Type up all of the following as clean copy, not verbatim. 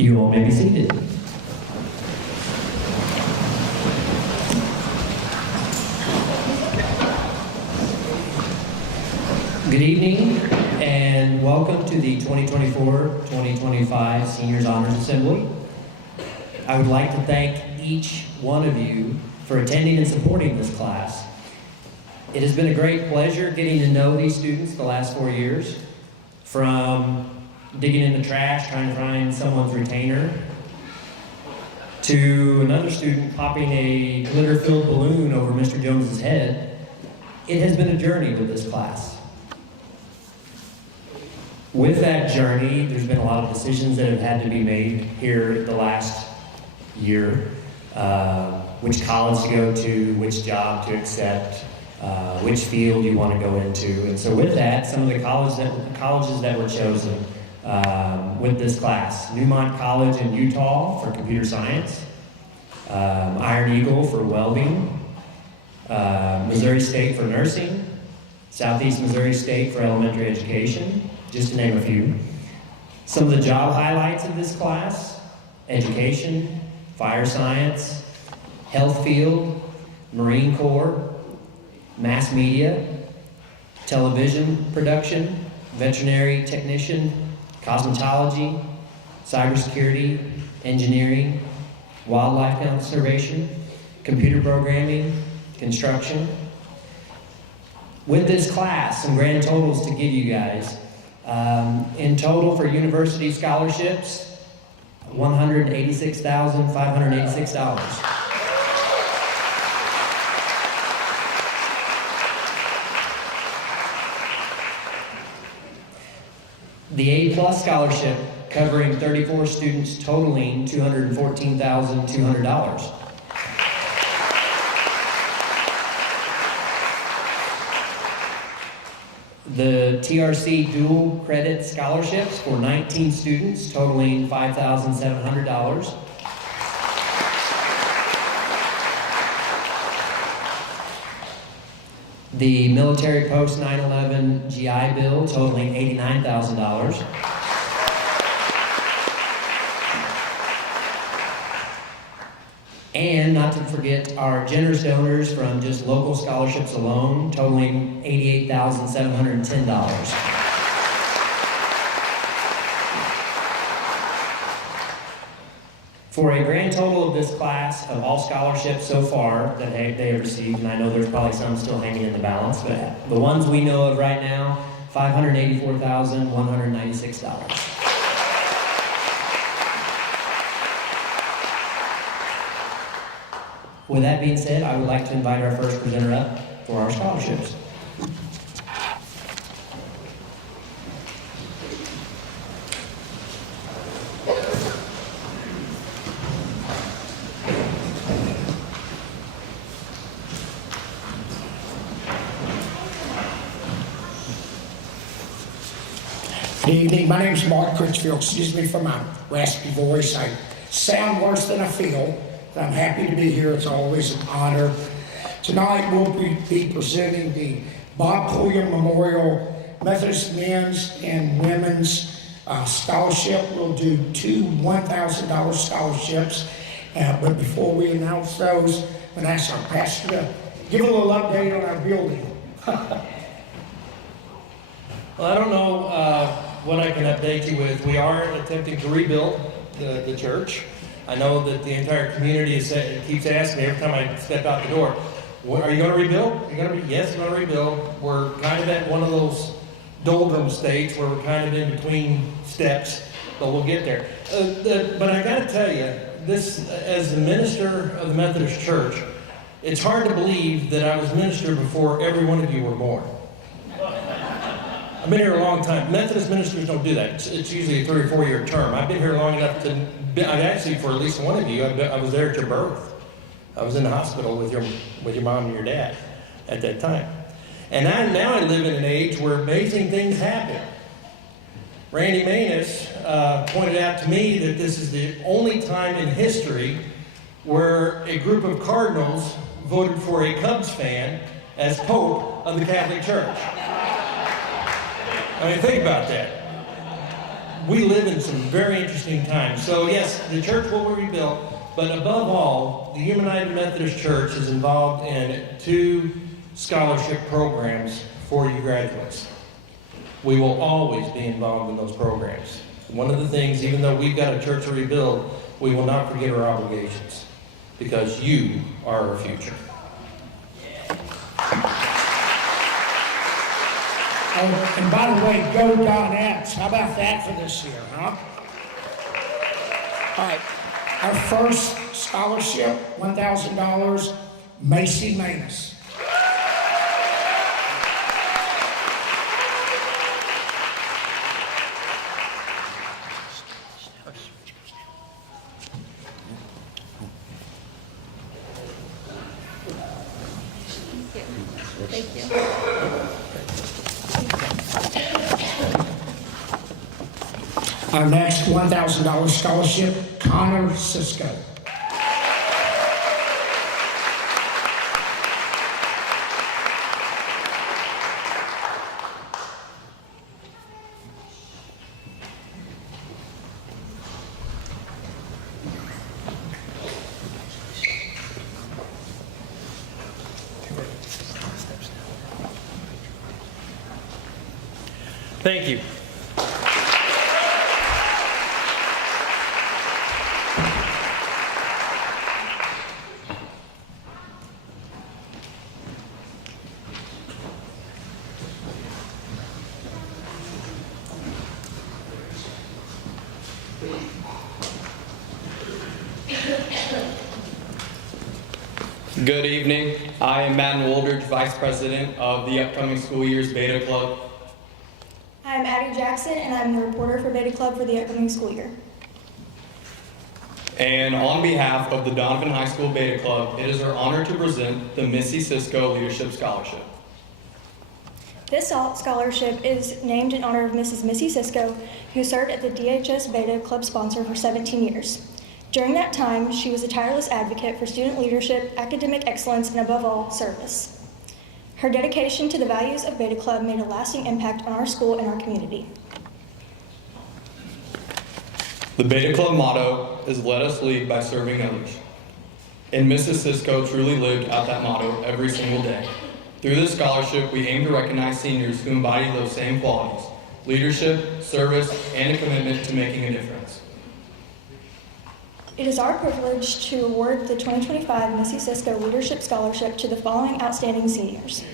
You all may be seated. Good evening and welcome to the 2024-2025 Seniors Honors Assembly. I would like to thank each one of you for attending and supporting this class. It has been a great pleasure getting to know these students the last 4 years, from digging in the trash trying to find someone's retainer, to another student popping a glitter-filled balloon over Mr. Jones's head. It has been a journey with this class. With that journey, there's been a lot of decisions that have had to be made here the last year. Which college to go to, which job to accept, which field you want to go into. And so with that, some of the colleges that were chosen with this class: Newmont College in Utah for computer science, Iron Eagle for welding, Missouri State for nursing, Southeast Missouri State for elementary education, just to name a few. Some of the job highlights of this class: education, fire science, health field, Marine Corps, mass media, television production, veterinary technician, cosmetology, cybersecurity, engineering, wildlife conservation, computer programming, construction. With this class, some grand totals to give you guys. In total for university scholarships, $186,586. The A-plus scholarship, covering 34 students, totaling $214,200. The TRC dual credit scholarships for 19 students, totaling $5,700. The military post 9/11 GI Bill, totaling $89,000. And not to forget our generous donors from just local scholarships alone, totaling $88,710. For a grand total of this class, of all scholarships so far that they have received, and I know there's probably some still hanging in the balance, but the ones we know of right now, $584,196. With that being said, I would like to invite our first presenter up for our scholarships. Good evening. My name is Mark Critchfield. Excuse me for my raspy voice. I sound worse than I feel. But I'm happy to be here. It's always an honor. Tonight we'll be presenting the Bob Pulliam Memorial Methodist Men's and Women's Scholarship. We'll do two $1,000 scholarships. But before we announce those, I'm going to ask our pastor to give a little update on our building. Well, I don't know what I can update you with. We are attempting to rebuild the church. I know that the entire community keeps asking me every time I step out the door, are you going to rebuild? Yes, we're going to rebuild. We're kind of at one of those doldrum states where we're kind of in between steps, but we'll get there. But I got to tell you, this, as the minister of the Methodist Church, it's hard to believe that I was minister before every one of you were born. I've been here a long time. Methodist ministers don't do that. It's usually a 3 or 4 year term. I've been here long enough to, actually for at least one of you, I was there at your birth. I was in the hospital with your mom and your dad at that time. And now I live in an age where amazing things happen. Randy Manus pointed out to me that this is the only time in history where a group of Cardinals voted for a Cubs fan as Pope of the Catholic Church. I mean, think about that. we live in some very interesting times. So yes, the church will be rebuilt, but above all, the United Methodist Church is involved in 2 scholarship programs for you graduates. We will always be involved in those programs. One of the things, even though we've got a church to rebuild, we will not forget our obligations, because you are our future. Oh, and by the way, go Donettes. How about that for this year, huh? All right. Our first scholarship, $1,000, Macy Manus. Thank you. Our next $1,000 scholarship, Connor Cisco. Thank you. Good evening. I am Matt Woldridge, Vice President of the upcoming school year's Beta Club. I'm Abby Jackson, and I'm the reporter for Beta Club for the upcoming school year. And on behalf of the Doniphan High School Beta Club, it is our honor to present the Missy Cisco Leadership Scholarship. This scholarship is named in honor of Mrs. Missy Cisco, who served as the DHS Beta Club sponsor for 17 years. During that time, she was a tireless advocate for student leadership, academic excellence, and above all, service. Her dedication to the values of Beta Club made a lasting impact on our school and our community. The Beta Club motto is "Let us lead by serving others." And Mrs. Cisco truly lived out that motto every single day. Through this scholarship, we aim to recognize seniors who embody those same qualities: leadership, service, and a commitment to making a difference. It is our privilege to award the 2025 Missy Cisco Leadership Scholarship to the following outstanding seniors: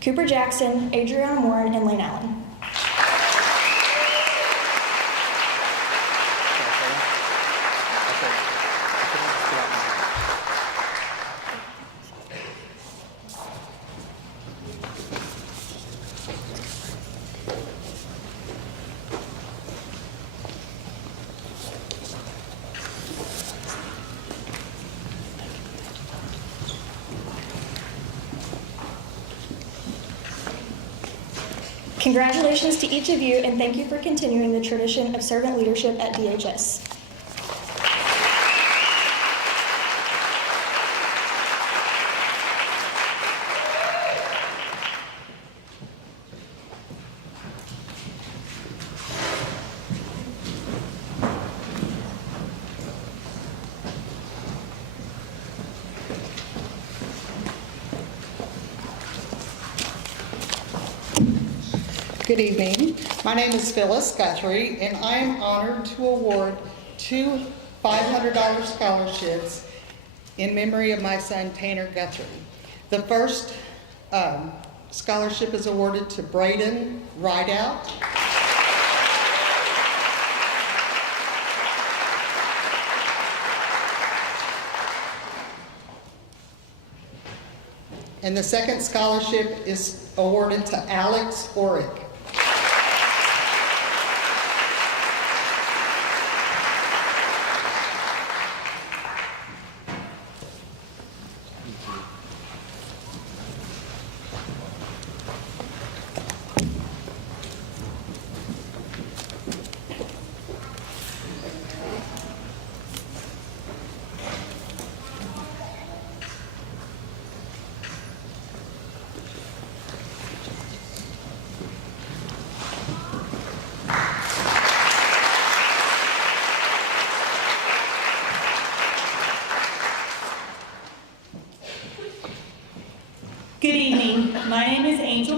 Cooper Jackson, Adriana Morin, and Lane Allen. Congratulations to each of you, and thank you for continuing the tradition of servant leadership at DHS. Good evening. My name is Phyllis Guthrie, and I am honored to award 2 $500 scholarships in memory of my son, Tanner Guthrie. The first scholarship is awarded to Braden Rideout. And the second scholarship is awarded to Alex Orick.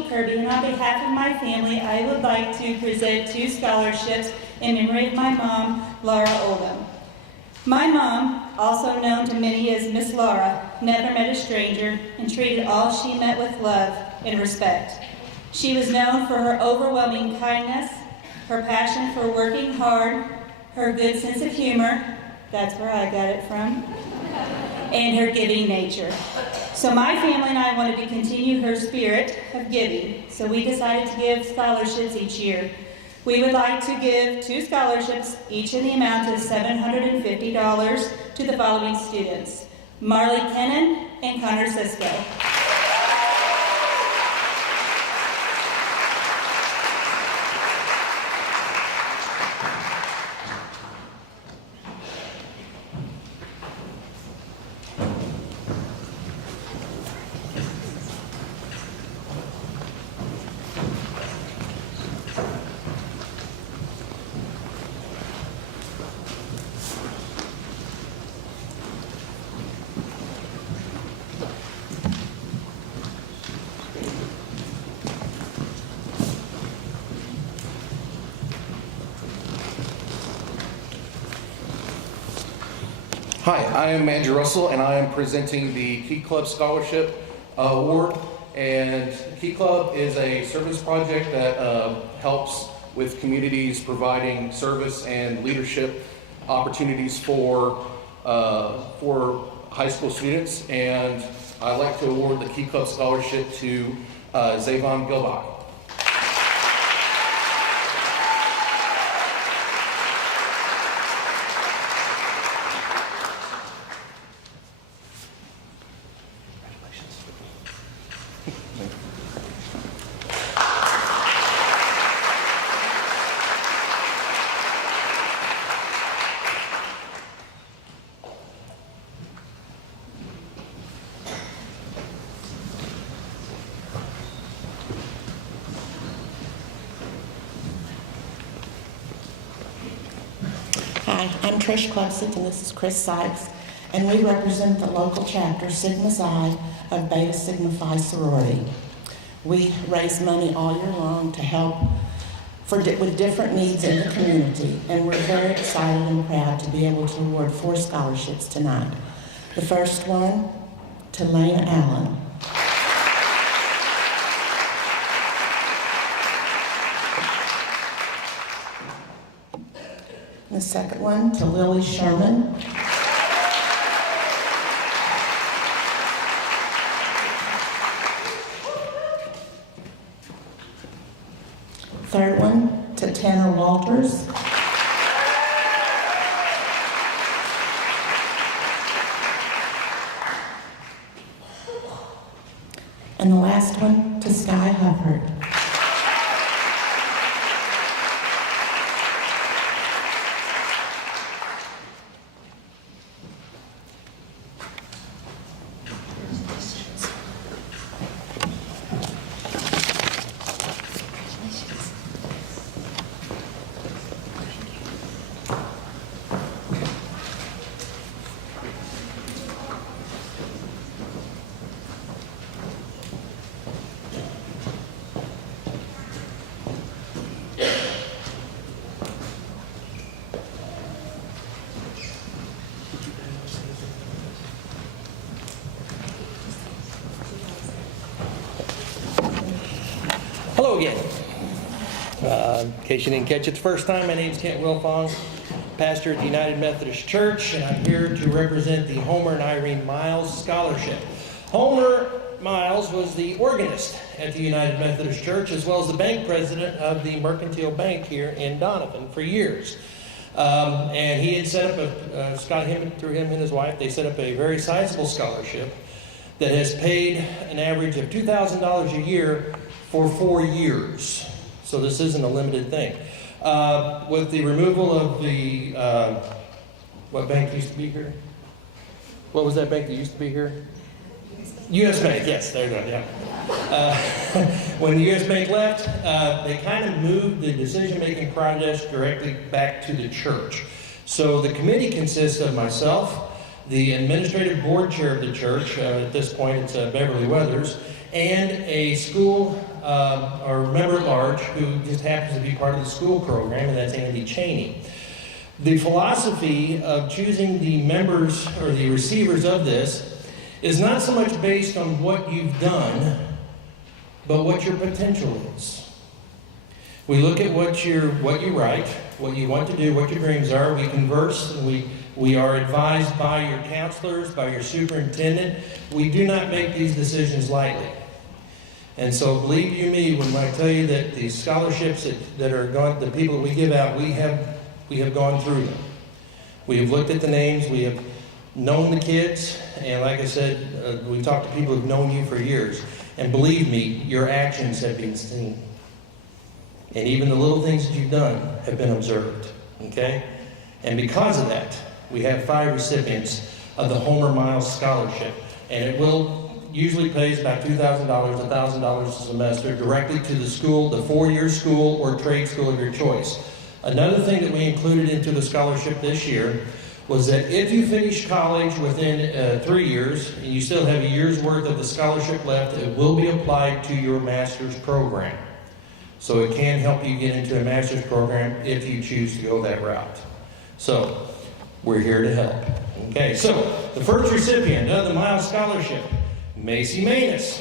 Kirby, and on behalf of my family, I would like to present 2 scholarships in memory of my mom, Laura Oldham. My mom, also known to many as Miss Laura, never met a stranger and treated all she met with love and respect. She was known for her overwhelming kindness, her passion for working hard, her good sense of humor, that's where I got it from, and her giving nature. So my family and I wanted to continue her spirit of giving, so we decided to give scholarships each year. We would like to give 2 scholarships, each in the amount of $750 to the following students: Marley Kennan and Connor Sisko. Hi, I am Andrew Russell, and I am presenting the Key Club Scholarship Award. And Key Club is a service project that helps with communities providing service and leadership opportunities for high school students. And I'd like to award the Key Club Scholarship to Zavon Gilbach. Hi, I'm Trish Klesick, and this is Chris Sykes, and we represent the local chapter, Sigma Xi, of Beta Sigma Phi sorority. We raise money all year long to help with different needs in the community, and we're very excited and proud to be able to award 4 scholarships tonight. The first one to Lane Allen. The second one to Lily Sherman. Third one to Tanner Walters. And the last one to Sky Hubbard. Hello again. In case you didn't catch it the first time, my name is Kent Wilfong, pastor at the United Methodist Church, and I'm here to represent the Homer and Irene Miles Scholarship. Homer Miles was the organist at the United Methodist Church, as well as the bank president of the Mercantile Bank here in Doniphan for years. And he had set up through him and his wife, they set up a very sizable scholarship that has paid an average of $2,000 a year for 4 years. So this isn't a limited thing. With the removal of the, what bank used to be here? What was that bank that used to be here? U.S. Bank, yes, there you go, yeah. When the U.S. Bank left, they kind of moved the decision-making process directly back to the church. So the committee consists of myself, the administrative board chair of the church, at this point it's Beverly Weathers, and a school or member at large who just happens to be part of the school program, and that's Andy Cheney. The philosophy of choosing the members or the receivers of this is not so much based on what you've done, but what your potential is. We look at what you write, what you want to do, what your dreams are. We converse, and we are advised by your counselors, by your superintendent. We do not make these decisions lightly. And so believe you me when I tell you that these scholarships that are going, the people that we give out, we have gone through them. We have looked at the names, we have known the kids, and like I said, we talked to people who've known you for years. And believe me, your actions have been seen. And even the little things that you've done have been observed, okay? And because of that, we have 5 recipients of the Homer Miles Scholarship. And it usually pays about $2,000, $1,000 a semester directly to the school, the 4-year school or trade school of your choice. Another thing that we included into the scholarship this year was that if you finish college within 3 years and you still have a year's worth of the scholarship left, it will be applied to your master's program. So it can help you get into a master's program if you choose to go that route. So we're here to help. Okay, so the first recipient of the Miles Scholarship, Macy Manus.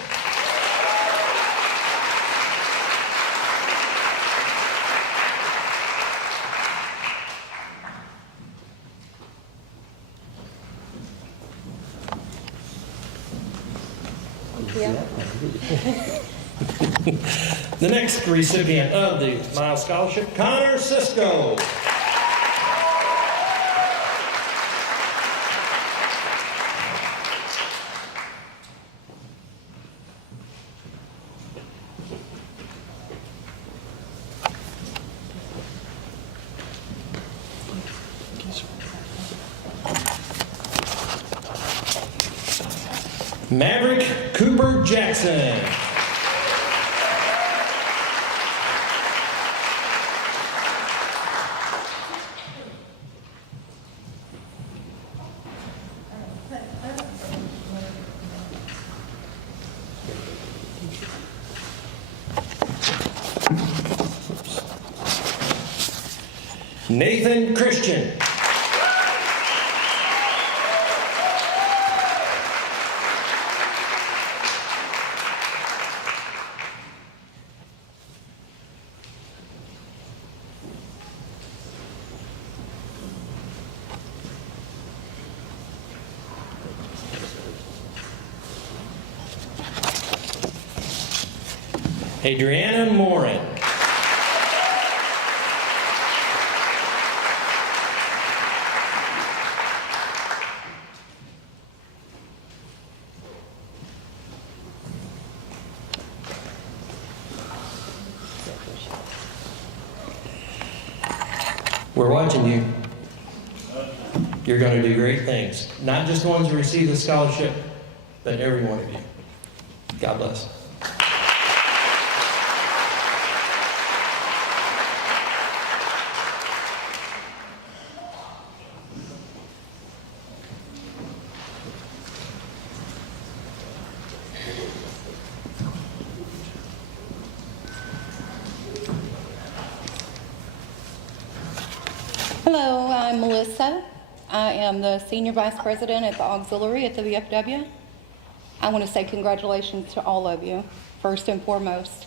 The next recipient of the Miles Scholarship, Connor Cisco. Maverick Cooper Jackson. Nathan Christian. Adriana Morin. We're watching you. You're going to do great things. Not just the ones who receive the scholarship, but every one of you. God bless. Hello, I'm Melissa. I am the Senior Vice President at the Auxiliary at the VFW. I want to say congratulations to all of you, first and foremost.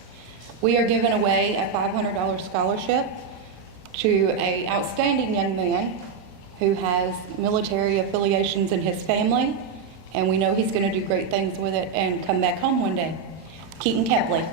We are giving away a $500 scholarship to an outstanding young man who has military affiliations in his family, and we know he's going to do great things with it and come back home one day. Keaton Kepley.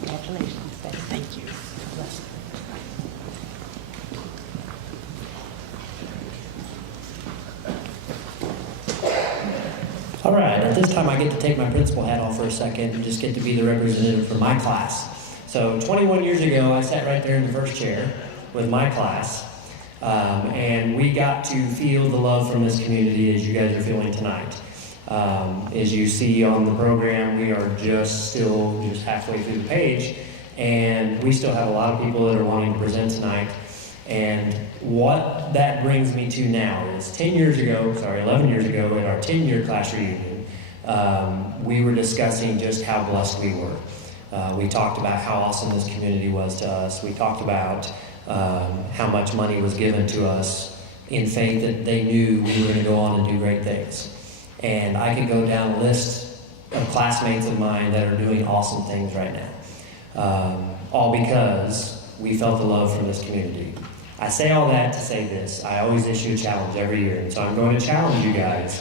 Congratulations, Betty. Thank you. All right, at this time I get to take my principal hat off for a second and just get to be the representative for my class. So 21 years ago, I sat right there in the first chair with my class. And we got to feel the love from this community as you guys are feeling tonight. As you see on the program, we are just halfway through the page, and we still have a lot of people that are wanting to present tonight. And what that brings me to now is 11 years ago at our 10-year class reunion, we were discussing just how blessed we were. We talked about how awesome this community was to us. We talked about how much money was given to us in faith that they knew we were going to go on and do great things. And I could go down a list of classmates of mine that are doing awesome things right now, all because we felt the love from this community. I say all that to say this. I always issue a challenge every year, and so I'm going to challenge you guys.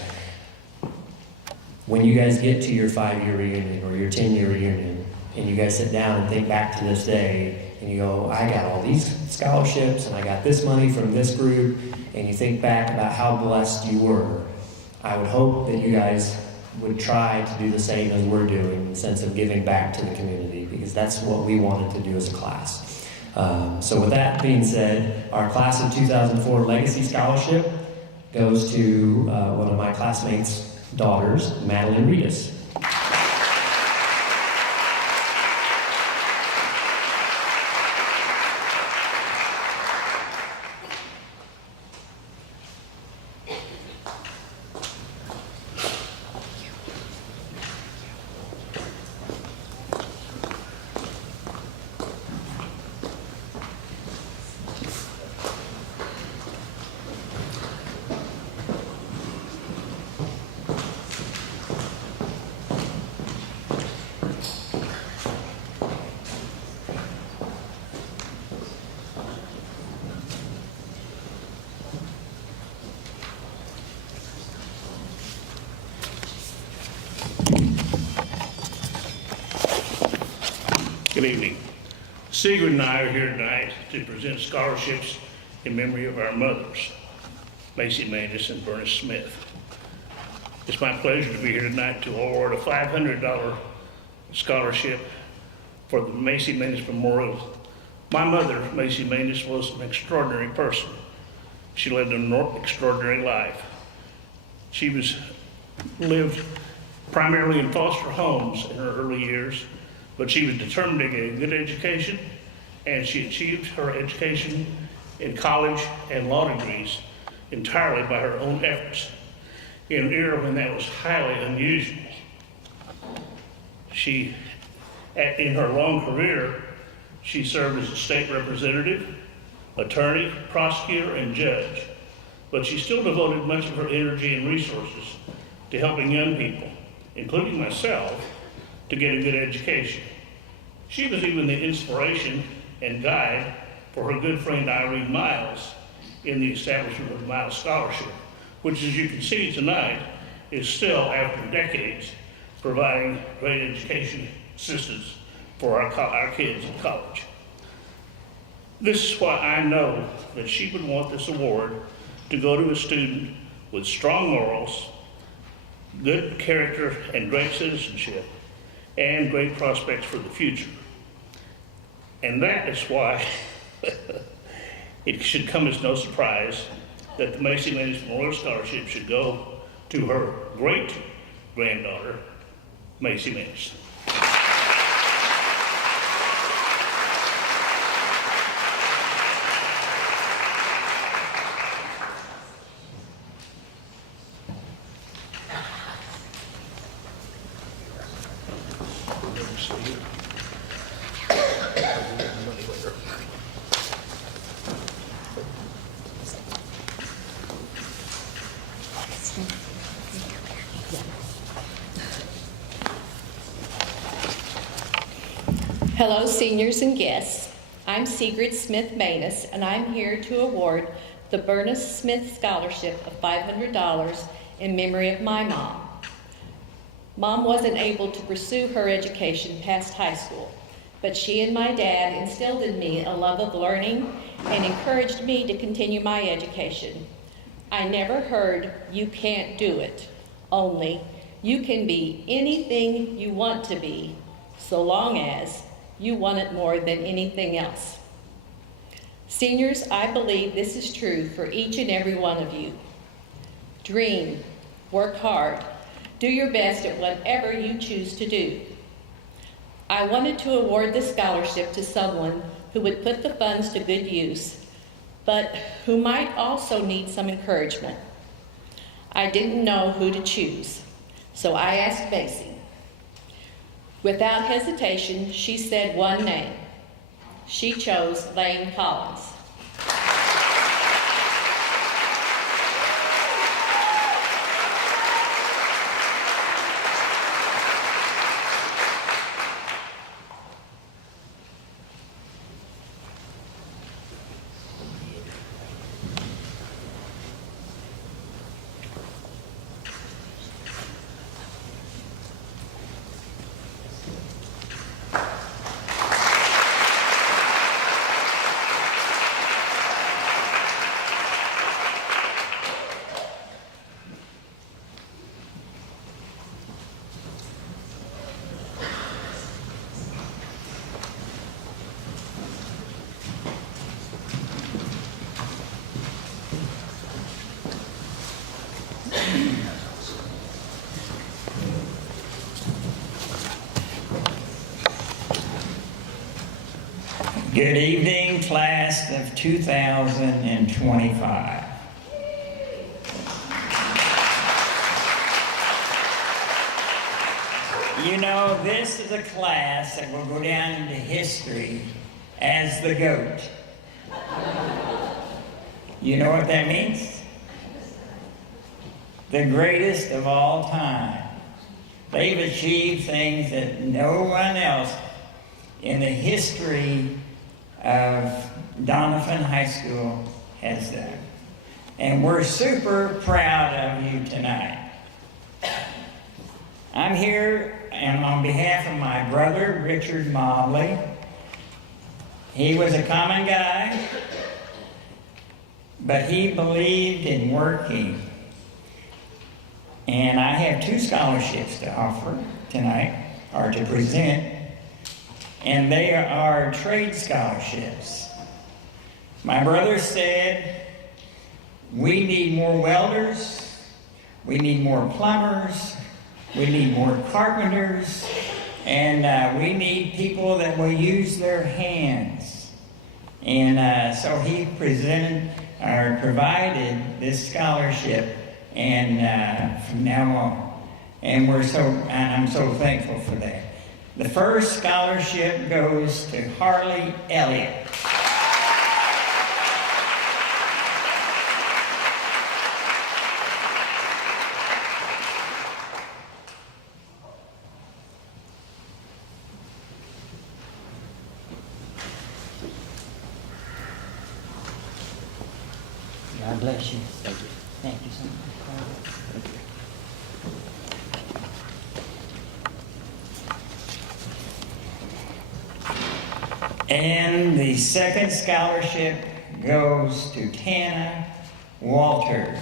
When you guys get to your 5-year reunion or your 10-year reunion, and you guys sit down and think back to this day, and you go, I got all these scholarships, and I got this money from this group, and you think back about how blessed you were, I would hope that you guys would try to do the same as we're doing in the sense of giving back to the community, because that's what we wanted to do as a class. So with that being said, our class of 2004 Legacy Scholarship goes to one of my classmates' daughters, Madeline Reedus. Good evening. Sigrid and I are here tonight to present scholarships in memory of our mothers, Macy Manis and Bernice Smith. It's my pleasure to be here tonight to award a $500 scholarship for the Macy Manis Memorial. My mother, Macy Manis, was an extraordinary person. She led an extraordinary life. She lived primarily in foster homes in her early years, but she was determined to get a good education, and she achieved her education in college and law degrees entirely by her own efforts in an era when that was highly unusual. In her long career, she served as a state representative, attorney, prosecutor, and judge, but she still devoted much of her energy and resources to helping young people, including myself, to get a good education. She was even the inspiration and guide for her good friend Irene Miles in the establishment of the Miles Scholarship, which, as you can see tonight, is still, after decades, providing great education assistance for our kids in college. This is why I know that she would want this award to go to a student with strong morals, good character, and great citizenship, and great prospects for the future. And that is why it should come as no surprise that the Macy Manis Memorial Scholarship should go to her great-granddaughter, Macy Manis. Hello, seniors and guests. I'm Sigrid Smith Manus, and I'm here to award the Bernice Smith Scholarship of $500 in memory of my mom. Mom wasn't able to pursue her education past high school, but she and my dad instilled in me a love of learning and encouraged me to continue my education. I never heard, "You can't do it," only, "You can be anything you want to be, so long as you want it more than anything else." Seniors, I believe this is true for each and every one of you. Dream, work hard, do your best at whatever you choose to do. I wanted to award this scholarship to someone who would put the funds to good use, but who might also need some encouragement. I didn't know who to choose, so I asked Macy. Without hesitation, she said one name. She chose Lane Collins. Good evening, class of 2025. You know, this is a class that will go down into history as the GOAT. You know what that means? The greatest of all time. They've achieved things that no one else in the history of Doniphan High School has done. And we're super proud of you tonight. I'm here and on behalf of my brother, Richard Mobley. He was a common guy, but he believed in working. And I have 2 scholarships to offer tonight, or to present. And they are trade scholarships. My brother said, we need more welders, we need more plumbers, we need more carpenters, and we need people that will use their hands. And so he provided this scholarship, and from now on, and I'm so thankful for that. The first scholarship goes to Harley Elliott. God bless you. Thank you. Thank you so much. Thank you. And the second scholarship goes to Tana Walters.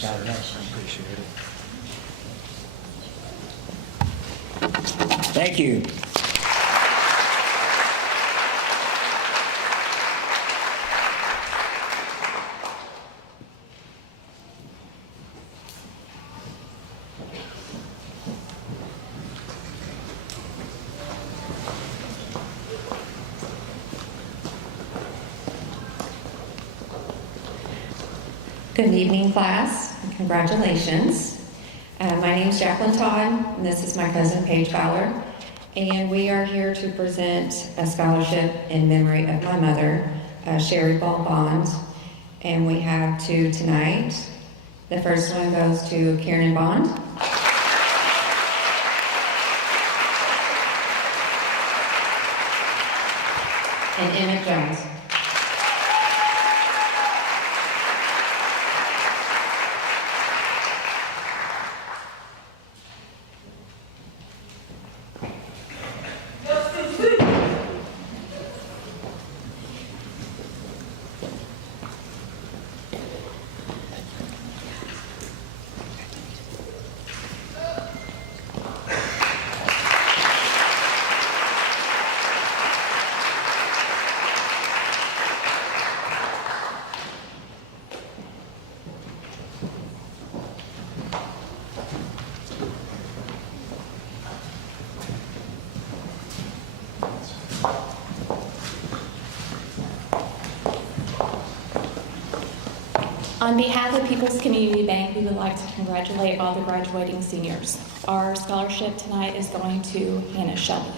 God bless you. Appreciate it. Thank you. Good evening, class. Congratulations. My name is Jacqueline Todd, and this is my cousin Paige Fowler. And we are here to present a scholarship in memory of my mother, Sherry Ball Bond. And we have 2 tonight. The first one goes to Karen Bond. And Emmett Jones. On behalf of People's Community Bank, we would like to congratulate all the graduating seniors. Our scholarship tonight is going to Hannah Shelby.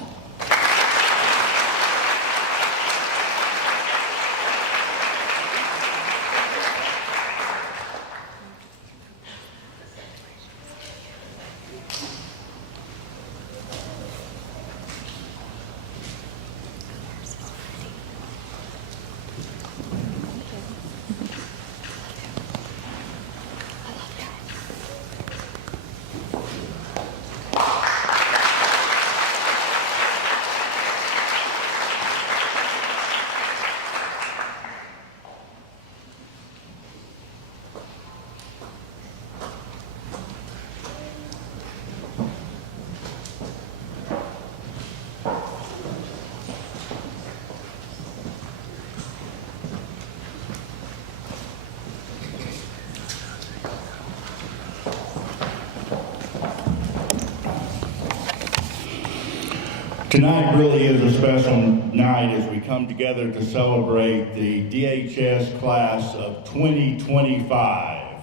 Tonight really is a special night as we come together to celebrate the DHS class of 2025.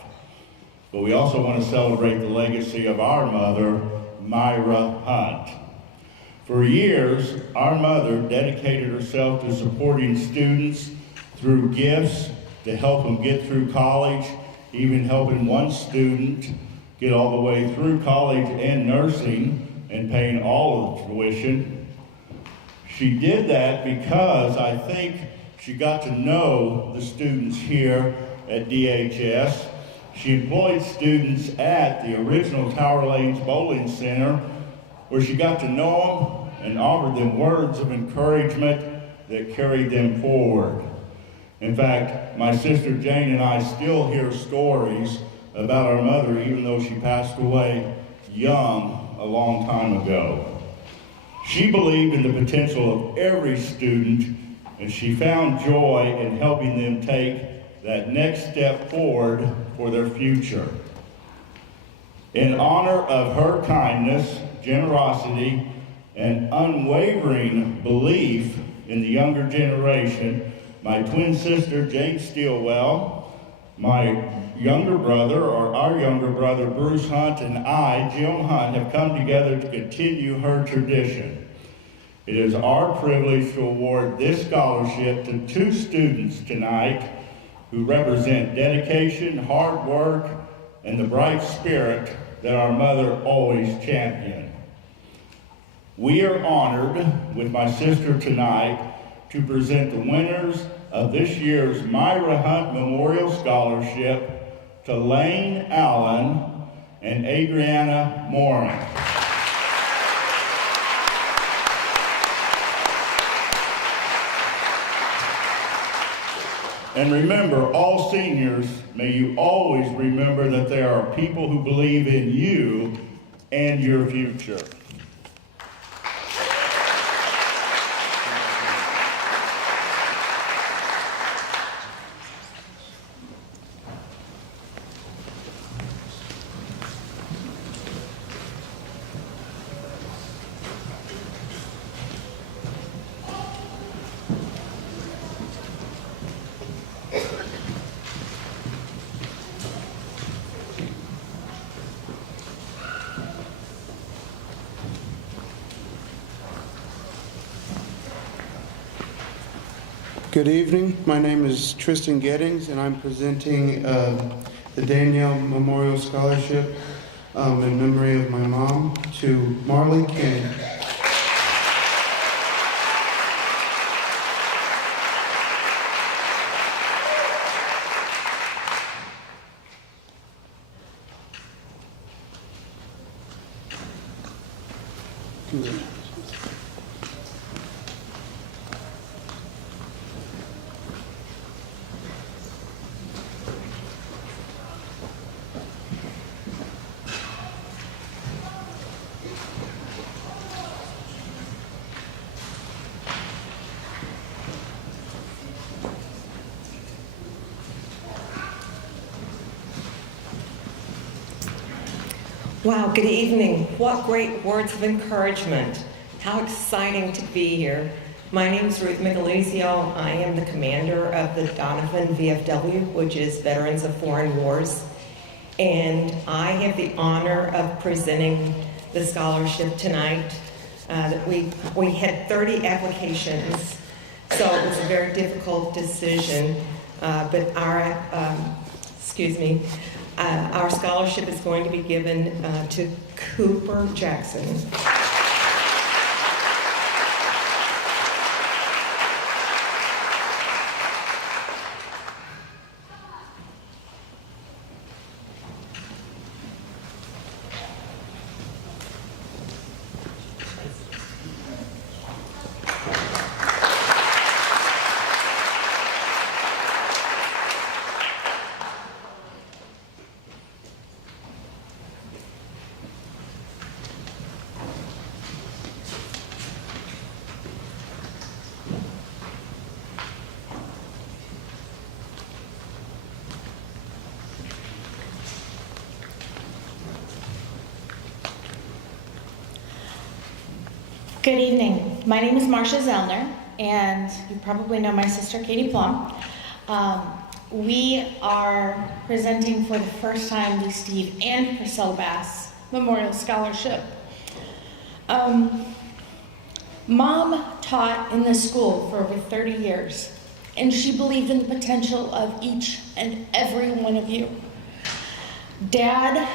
But we also want to celebrate the legacy of our mother, Myra Hunt. For years, our mother dedicated herself to supporting students through gifts to help them get through college, even helping one student get all the way through college and nursing and paying all of the tuition. She did that because I think she got to know the students here at DHS. She employed students at the original Tower Lanes Bowling Center, where she got to know them and offered them words of encouragement that carried them forward. In fact, my sister Jane and I still hear stories about our mother, even though she passed away young a long time ago. She believed in the potential of every student, and she found joy in helping them take that next step forward for their future. In honor of her kindness, generosity, and unwavering belief in the younger generation, my twin sister, Jane Stilwell, my younger brother, or our younger brother, Bruce Hunt, and I, Jim Hunt, have come together to continue her tradition. It is our privilege to award this scholarship to two students tonight who represent dedication, hard work, and the bright spirit that our mother always championed. We are honored with my sister tonight to present the winners of this year's Myra Hunt Memorial Scholarship to Lane Allen and Adriana Morin. And remember, all seniors, may you always remember that there are people who believe in you and your future. Good evening. My name is Tristan Gettings, and I'm presenting the Danielle Memorial Scholarship in memory of my mom to Marley King. Wow, good evening. What great words of encouragement. How exciting to be here. My name is Ruth Michelizio. I am the commander of the Doniphan VFW, which is Veterans of Foreign Wars. And I have the honor of presenting the scholarship tonight. We had 30 applications, so it was a very difficult decision. But our scholarship is going to be given to Cooper Jackson. Good evening. My name is Marcia Zellner, and you probably know my sister Katie Plum. We are presenting for the first time the Steve and Priscilla Bass Memorial Scholarship. Mom taught in this school for over 30 years, and she believed in the potential of each and every one of you. Dad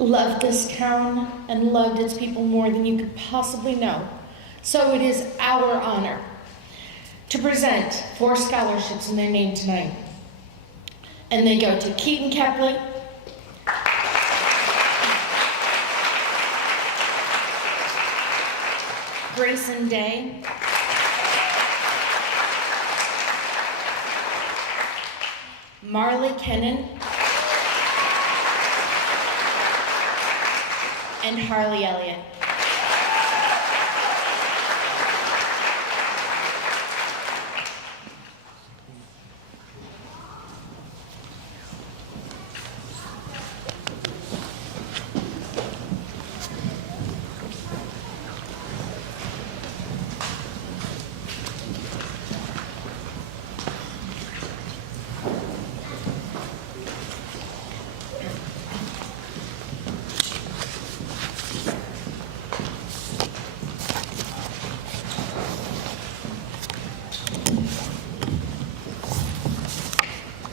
loved this town and loved its people more than you could possibly know. So it is our honor to present 4 scholarships in their name tonight. And they go to Keaton Kepley, Grayson Day, Marley Kennan, and Harley Elliott.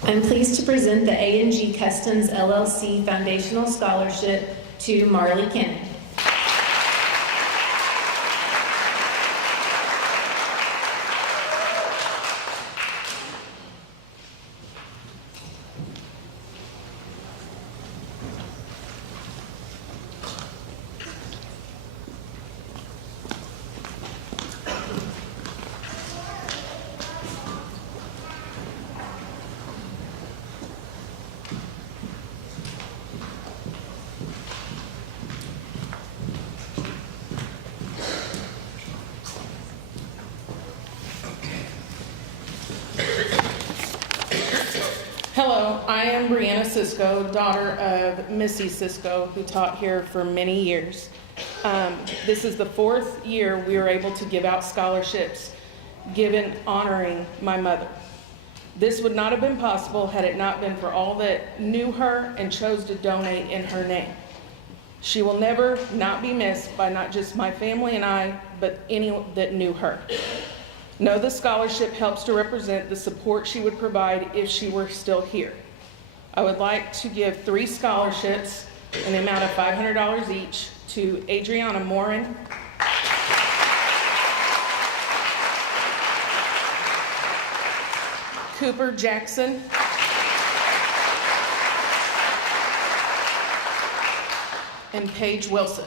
I'm pleased to present the A&G Customs LLC Foundational Scholarship to Marley Kennan. Hello, I am Brianna Cisco, daughter of Missy Cisco, who taught here for many years. This is the 4th year we were able to give out scholarships honoring my mother. This would not have been possible had it not been for all that knew her and chose to donate in her name. She will never not be missed by not just my family and I, but anyone that knew her. Know the scholarship helps to represent the support she would provide if she were still here. I would like to give 3 scholarships in the amount of $500 each to Adriana Morin, Cooper Jackson, and Paige Wilson.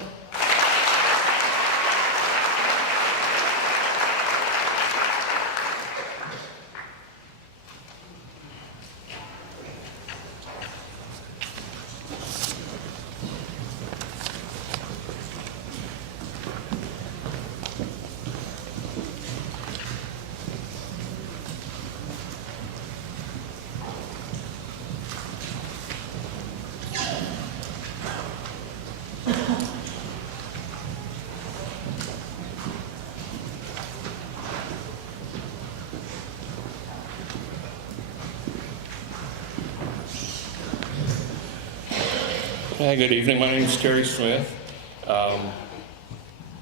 Hi, good evening. My name is Terry Smith.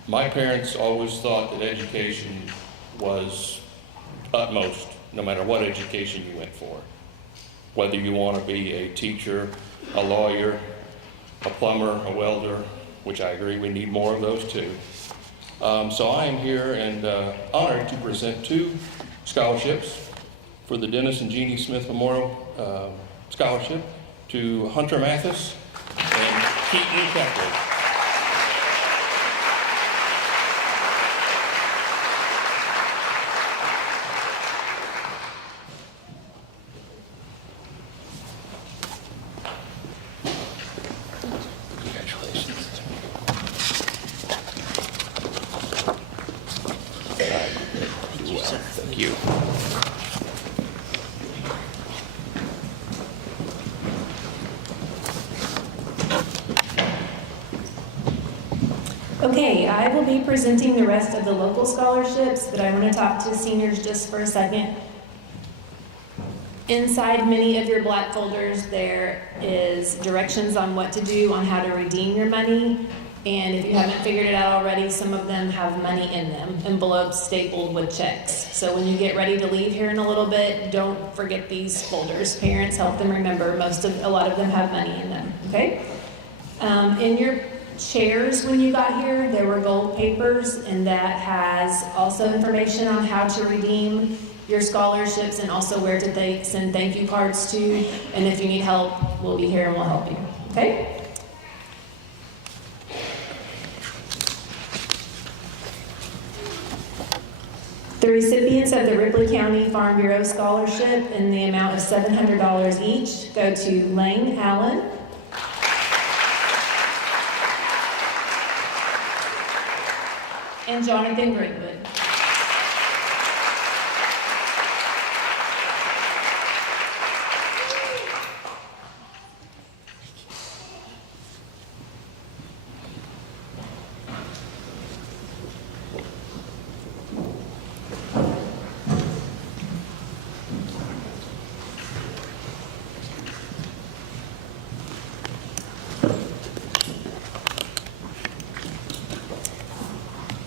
My parents always thought that education was utmost, no matter what education you went for. Whether you want to be a teacher, a lawyer, a plumber, a welder, which I agree we need more of those too. So I am here and honored to present 2 scholarships for the Dennis and Jeannie Smith Memorial Scholarship to Hunter Mathis and Keaton Kepley. Thank you. Okay, I will be presenting the rest of the local scholarships, but I want to talk to seniors just for a second. Inside many of your black folders, there is directions on what to do on how to redeem your money. And if you haven't figured it out already, some of them have money in them, envelopes stapled with checks. So when you get ready to leave here in a little bit, don't forget these folders. Parents, help them remember. A lot of them have money in them, okay? In your chairs when you got here, there were gold papers, and that has also information on how to redeem your scholarships and also where to send thank you cards to. And if you need help, we'll be here and we'll help you, okay? The recipients of the Ripley County Farm Bureau Scholarship in the amount of $700 each go to Lane Allen, and Jonathan Greenwood.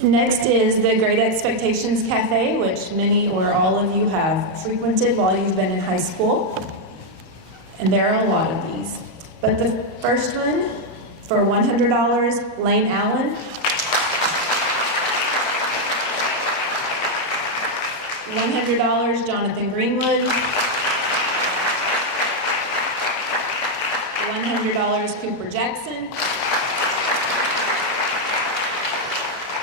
Next is the Great Expectations Cafe, which many or all of you have frequented while you've been in high school. And there are a lot of these. But the first one, for $100, Lane Allen. $100, Jonathan Greenwood. $100, Cooper Jackson.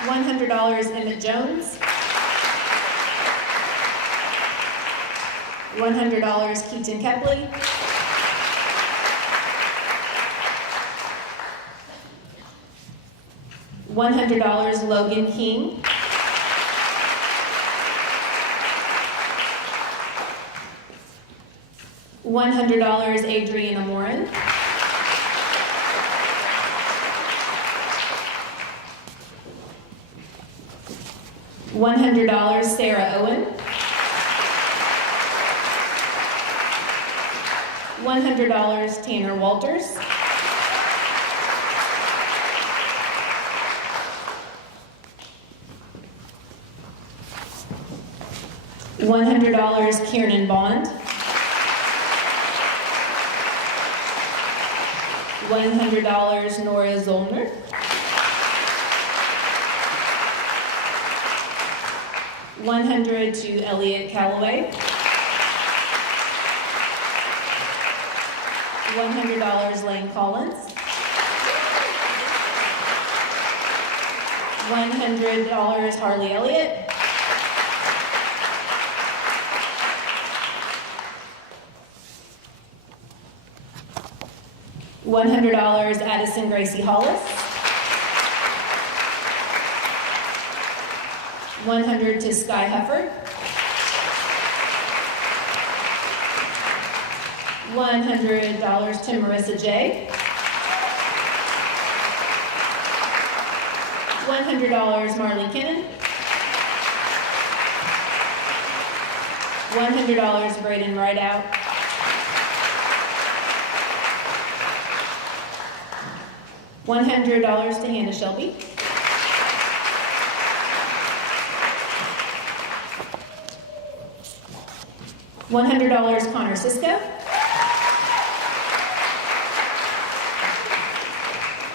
$100, Emmett Jones. $100, Keaton Kepley. $100, Logan King. $100, Adriana Morin. $100, Sarah Owen. $100, Tanner Walters. $100, Kiernan Bond. $100, Nora Zollner. $100 to Elliot Calloway. $100, Lane Collins. $100, Harley Elliott. $100, Addison Gracie Hollis. $100 to Sky Hufford. $100 to Marissa J. $100, Marley Kinnan. $100, Braden Rideout. $100 to Hannah Shelby. $100 Connor Sisko.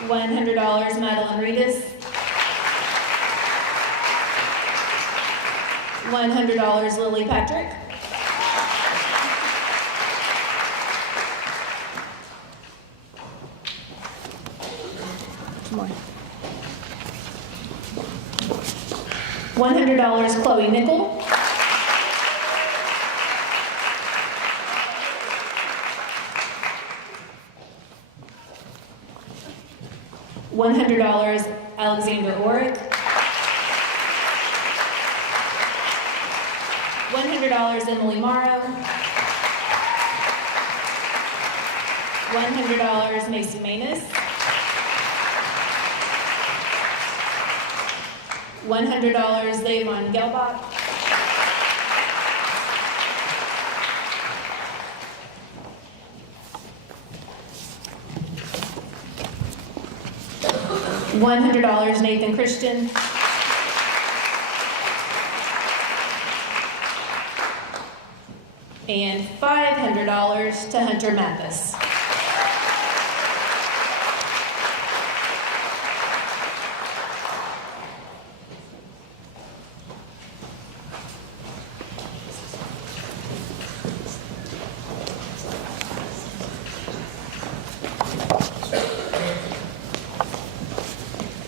$100 Madeline Reedus. $100 Lily Patrick. $100 Chloe Nickel. $100 Alexander Orick. $100 Emily Morrow. $100 Macy Manus. $100 Davon Gelbach. $100 Nathan Christian. And $500 to Hunter Mathis.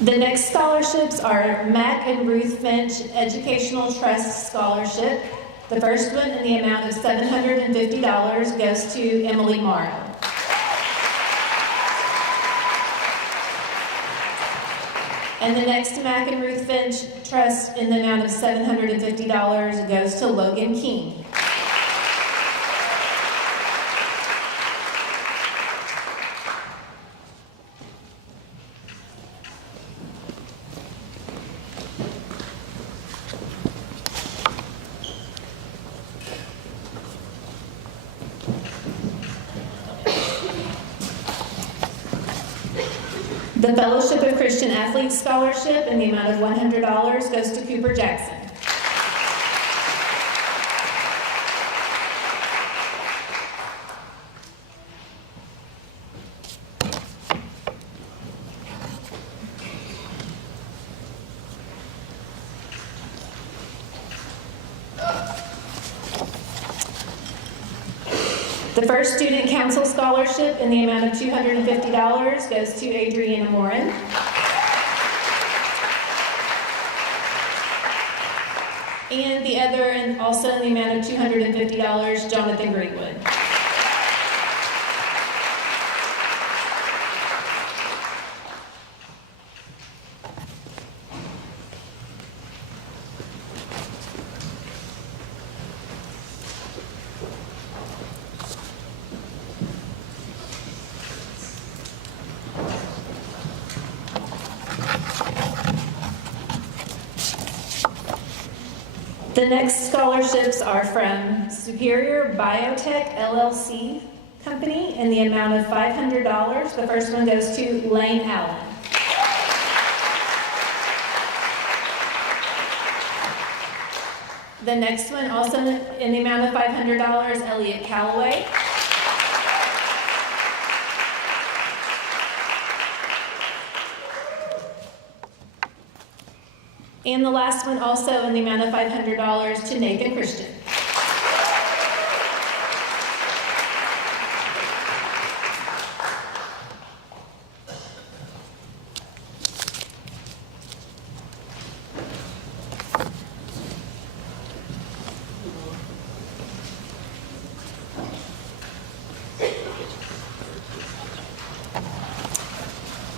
The next scholarships are Mac and Ruth Finch Educational Trust Scholarship. The first one in the amount of $750 goes to Emily Morrow. And the next Mac and Ruth Finch Trust in the amount of $750 goes to Logan King. The Fellowship of Christian Athletes Scholarship in the amount of $100 goes to Cooper Jackson. The first Student Council Scholarship in the amount of $250 goes to Adriana Morin. And the other, and also in the amount of $250, Jonathan Greenwood. The next scholarships are from Superior Biotech LLC Company in the amount of $500. The first one goes to Lane Allen. The next one, also in the amount of $500, Elliot Calloway. And the last one, also in the amount of $500, to Nathan Christian.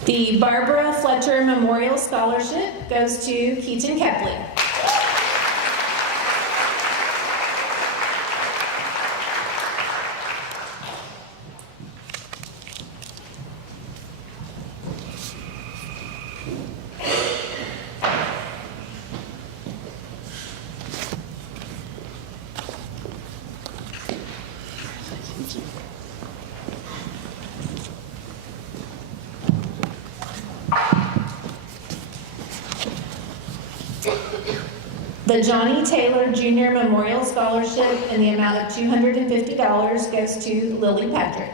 The Barbara Fletcher Memorial Scholarship goes to Keaton Kepley. The Johnny Taylor Jr. Memorial Scholarship in the amount of $250 goes to Lily Patrick.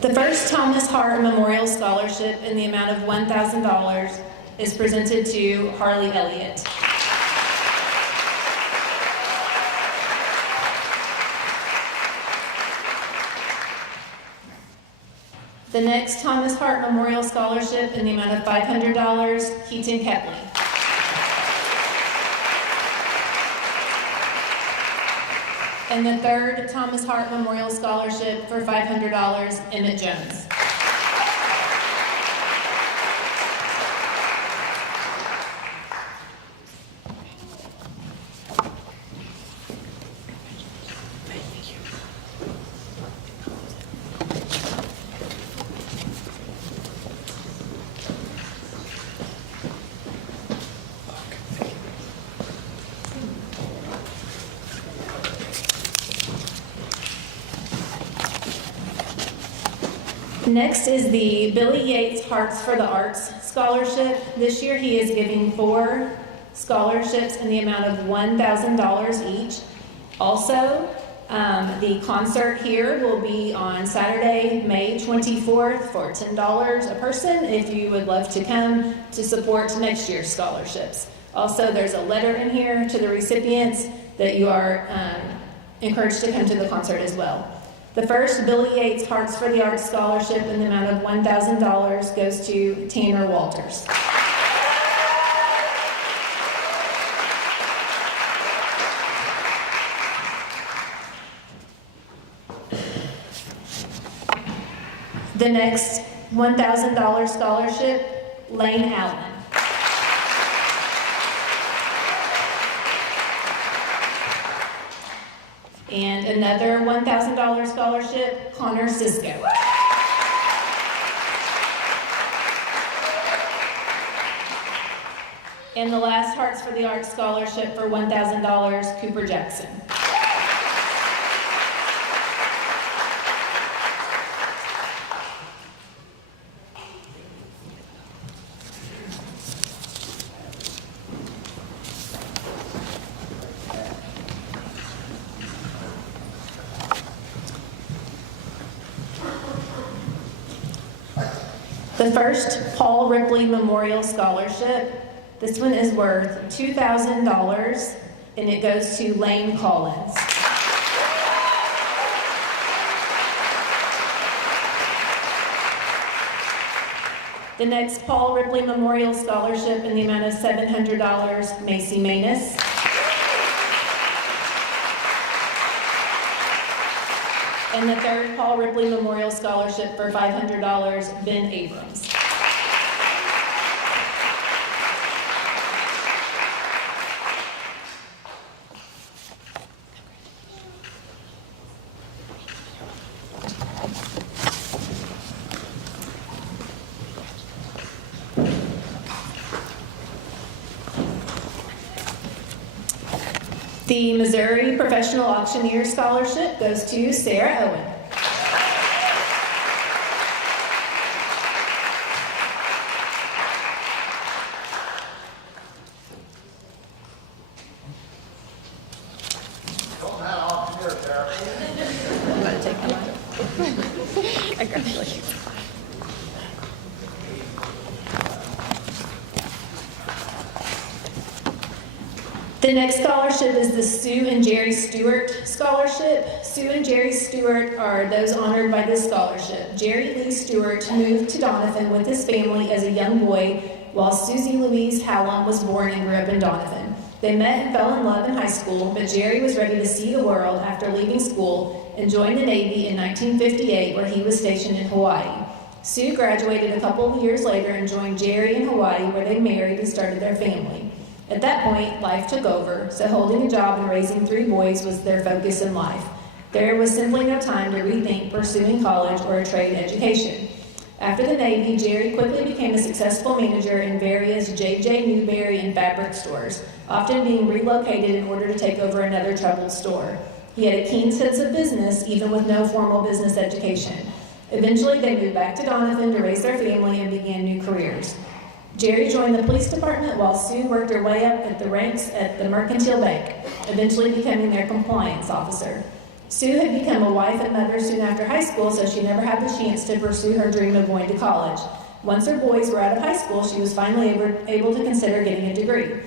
The first Thomas Hart Memorial Scholarship in the amount of $1,000 is presented to Harley Elliott. The next Thomas Hart Memorial Scholarship in the amount of $500, Keaton Kepley. And the third Thomas Hart Memorial Scholarship for $500, Emmett Jones. Next is the Billy Yates Hearts for the Arts Scholarship. This year he is giving 4 scholarships in the amount of $1,000 each. Also, the concert here will be on Saturday, May 24th for $10 a person if you would love to come to support next year's scholarships. Also, there's a letter in here to the recipients that you are encouraged to come to the concert as well. The first Billy Yates Hearts for the Arts Scholarship in the amount of $1,000 goes to Tanner Walters. The next $1,000 scholarship, Lane Allen. And another $1,000 scholarship, Connor Sisko. And the last Hearts for the Arts scholarship for $1,000, Cooper Jackson. The first Paul Ripley Memorial Scholarship. This one is worth $2,000 and it goes to Lane Collins. The next Paul Ripley Memorial Scholarship in the amount of $700, Macy Manus. And the third Paul Ripley Memorial Scholarship for $500, Ben Abrams. The Missouri Professional Auctioneer Scholarship goes to Sarah Owen. I'm going to take mine. Congratulations. The next scholarship is the Sue and Jerry Stewart Scholarship. Sue and Jerry Stewart are those honored by this scholarship. Jerry Lee Stewart moved to Doniphan with his family as a young boy, while Susie Louise Hallam was born and grew up in Doniphan. They met and fell in love in high school, but Jerry was ready to see the world after leaving school and joined the Navy in 1958, where he was stationed in Hawaii. Sue graduated a couple of years later and joined Jerry in Hawaii, where they married and started their family. At that point, life took over, so holding a job and raising 3 boys was their focus in life. There was simply no time to rethink pursuing college or a trade education. After the Navy, Jerry quickly became a successful manager in various J.J. Newberry and fabric stores, often being relocated in order to take over another troubled store. He had a keen sense of business, even with no formal business education. Eventually, they moved back to Doniphan to raise their family and began new careers. Jerry joined the police department while Sue worked her way up at the ranks at the Mercantile Bank, eventually becoming their compliance officer. Sue had become a wife and mother soon after high school, so she never had the chance to pursue her dream of going to college. Once her boys were out of high school, she was finally able to consider getting a degree.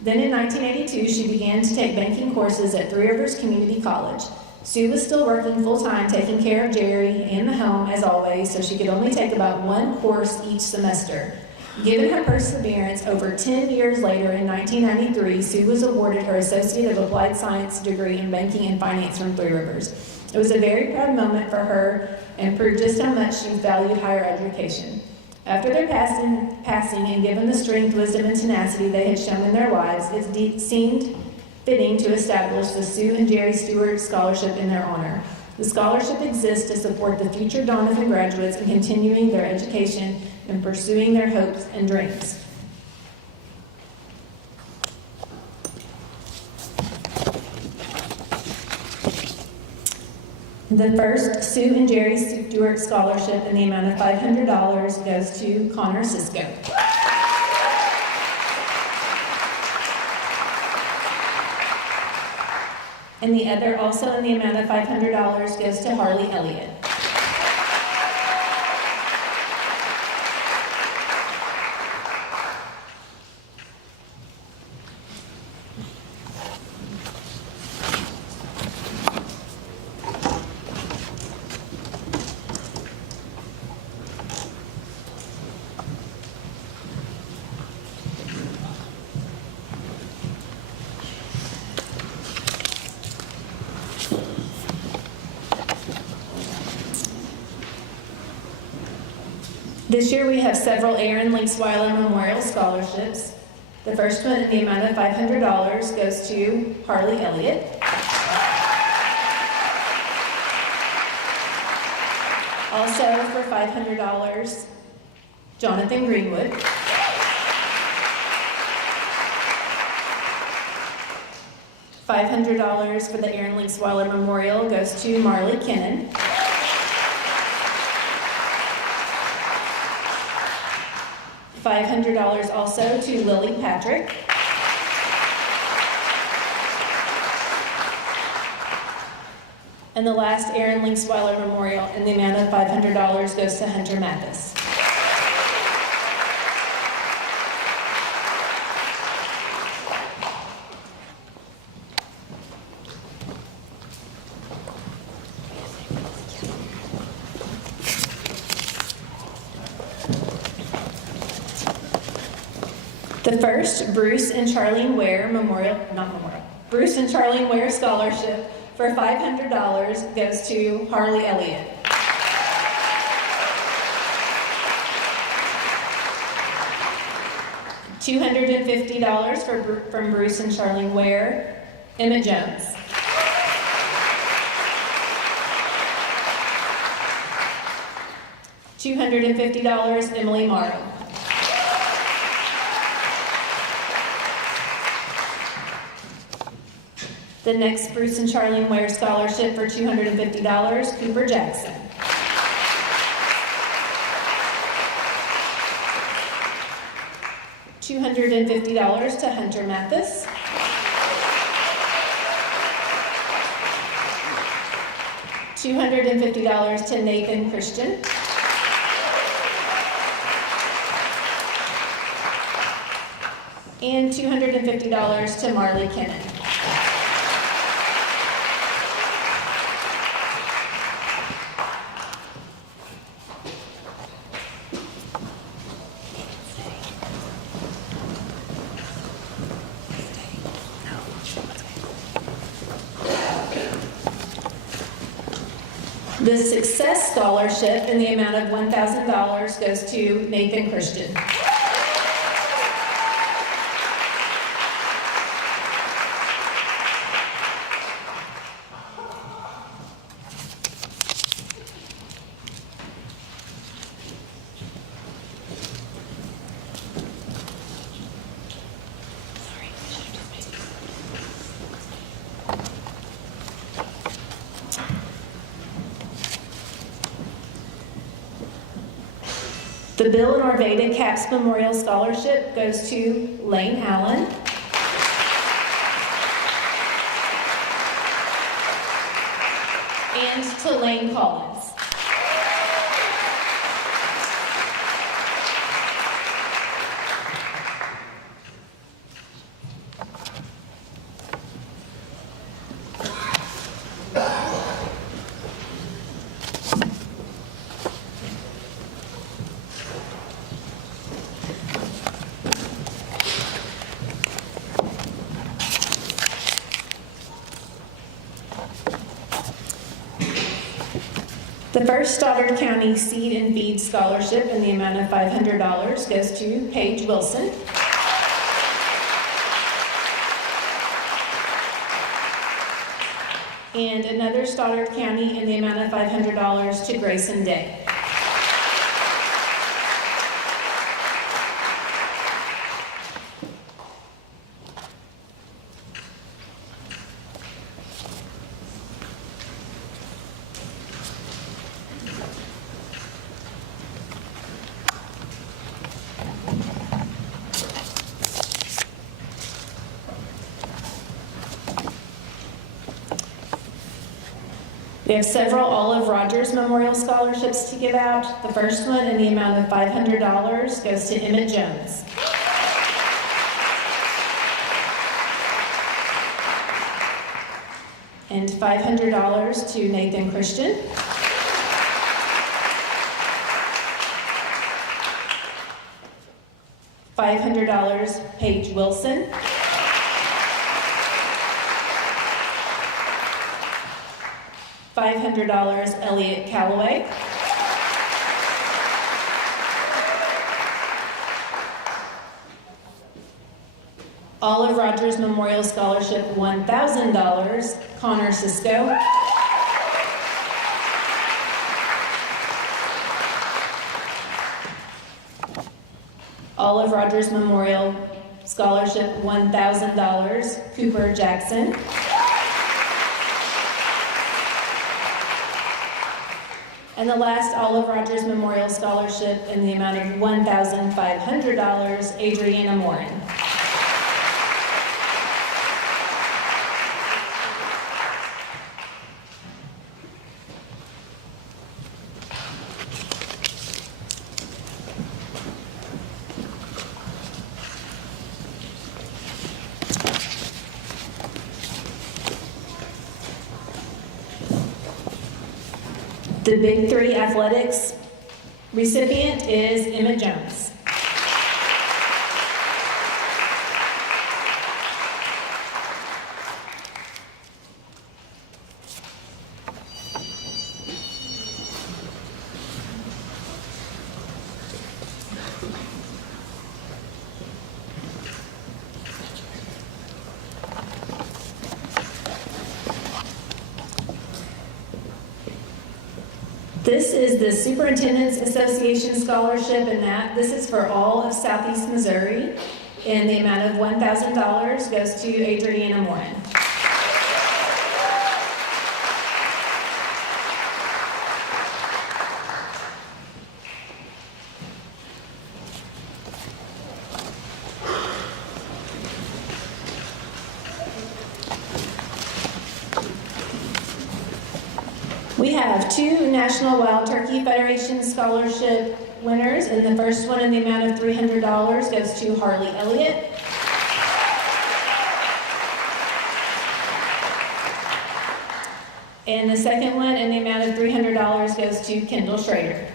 Then in 1982, she began to take banking courses at Three Rivers Community College. Sue was still working full-time, taking care of Jerry and the home, as always, so she could only take about one course each semester. Given her perseverance, over 10 years later, in 1993, Sue was awarded her Associate of Applied Science degree in Banking and Finance from Three Rivers. It was a very proud moment for her and proved just how much she valued higher education. After their passing and given the strength, wisdom, and tenacity they had shown in their lives, it seemed fitting to establish the Sue and Jerry Stewart Scholarship in their honor. The scholarship exists to support the future Doniphan graduates in continuing their education and pursuing their hopes and dreams. The first Sue and Jerry Stewart Scholarship in the amount of $500 goes to Connor Sisko. And the other, also in the amount of $500, goes to Harley Elliott. This year we have several Aaron Linksweiler Memorial Scholarships. The first one in the amount of $500 goes to Harley Elliott. Also for $500, Jonathan Greenwood. $500 for the Aaron Linksweiler Memorial goes to Marley Kennan. $500 also to Lily Patrick. And the last Aaron Linksweiler Memorial in the amount of $500 goes to Hunter Mathis. The first Bruce and Charlene Ware Bruce and Charlene Ware Scholarship for $500 goes to Harley Elliott. $250 from Bruce and Charlene Ware, Emmett Jones. $250, Emily Morrow. The next Bruce and Charlene Ware Scholarship for $250, Cooper Jackson. $250 to Hunter Mathis. $250 to Nathan Christian. And $250 to Marley Kennan. The Success Scholarship in the amount of $1,000 goes to Nathan Christian. The Bill and Arvada Capps Memorial Scholarship goes to Lane Allen. And to Lane Collins. The first Stoddard County Seed and Feed Scholarship in the amount of $500 goes to Paige Wilson. And another Stoddard County in the amount of $500 to Grayson Day. We have several Olive Rogers Memorial Scholarships to give out. The first one in the amount of $500 goes to Emmett Jones. And $500 to Nathan Christian. $500 Paige Wilson. $500 Elliot Calloway. Olive Rogers Memorial Scholarship $1,000, Connor Cisco. Olive Rogers Memorial Scholarship $1,000, Cooper Jackson. And the last Olive Rogers Memorial Scholarship in the amount of $1,500, Adriana Morin. The Big Three Athletics recipient is Emmett Jones. This is the Superintendent's Association Scholarship, and this is for all of Southeast Missouri, and the amount of $1,000 goes to Adriana Morin. We have two National Wild Turkey Federation Scholarship winners, and the first one in the amount of $300 goes to Harley Elliott. And the second one in the amount of $300 goes to Kendall Schrader.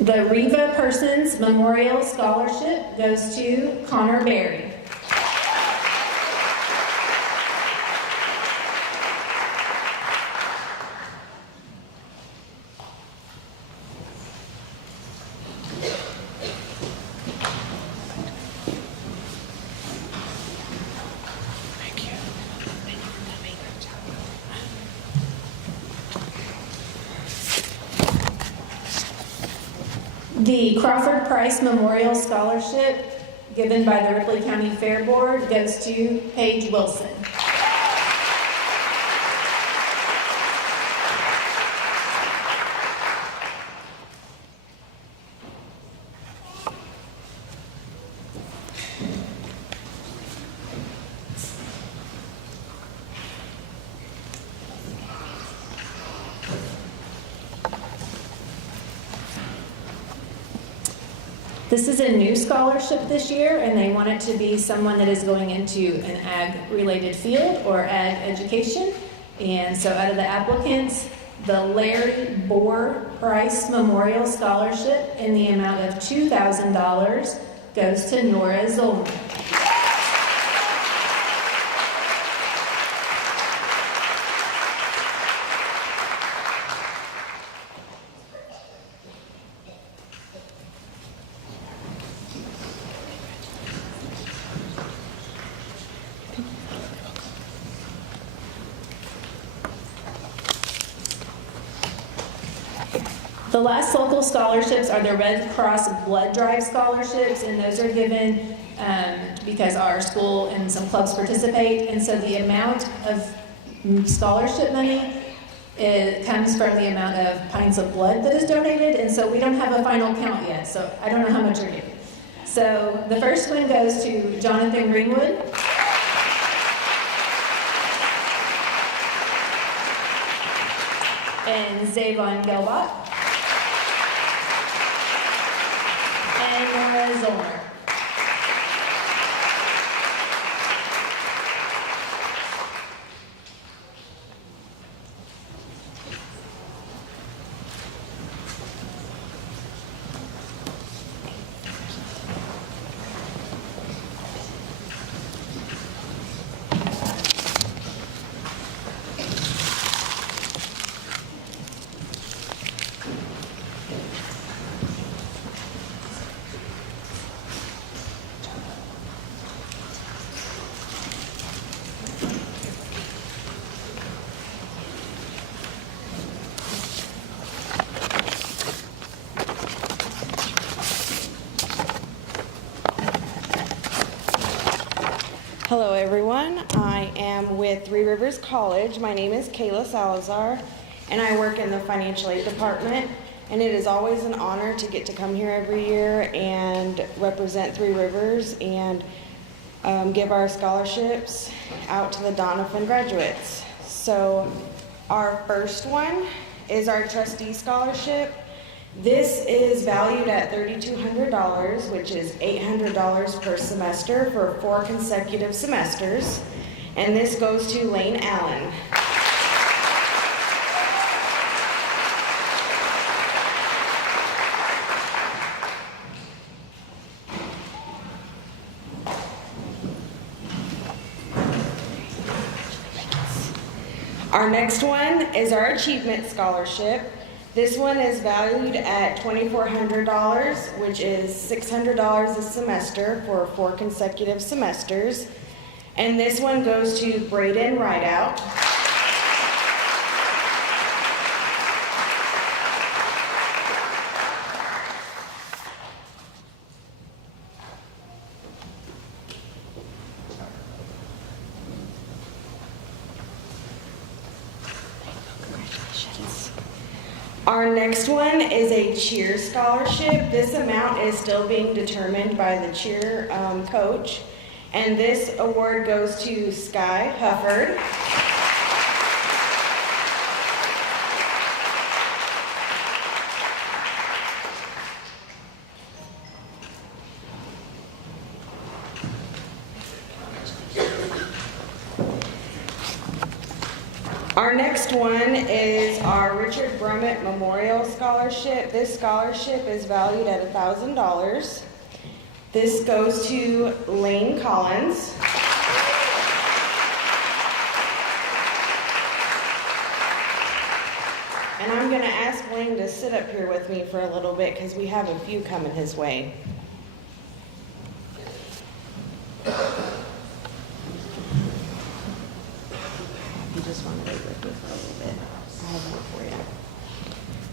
The Riva Persons Memorial Scholarship goes to Connor Berry. The Crawford Price Memorial Scholarship given by the Ripley County Fair Board goes to Paige Wilson. This is a new scholarship this year, and they want it to be someone that is going into an ag-related field or ag education. And so out of the applicants, the Larry Bohr Price Memorial Scholarship in the amount of $2,000 goes to Nora Zollner. The last local scholarships are the Red Cross Blood Drive scholarships, and those are given because our school and some clubs participate. And so the amount of scholarship money comes from the amount of pints of blood that is donated, and so we don't have a final count yet, so I don't know how much are given. So the first one goes to Jonathan Greenwood. And Zavon Gelbach. And Nora Zollner. Hello everyone, I am with Three Rivers College. My name is Kayla Salazar and I work in the financial aid department, and it is always an honor to get to come here every year and represent Three Rivers and give our scholarships out to the Doniphan graduates. So our first one is our trustee scholarship. This is valued at $3,200, which is $800 per semester for 4 consecutive semesters. And this goes to Lane Allen. Our next one is our Achievement Scholarship. This one is valued at $2,400, which is $600 a semester for 4 consecutive semesters. And this one goes to Braden Rideout. Our next one is a cheer scholarship. This amount is still being determined by the cheer coach. And this award goes to Sky Hufford. Our next one is our Richard Brummett Memorial Scholarship. This scholarship is valued at $1,000. This goes to Lane Collins. And I'm going to ask Lane to sit up here with me for a little bit because we have a few coming his way. You just want to wait with me for a little bit. I have more for you.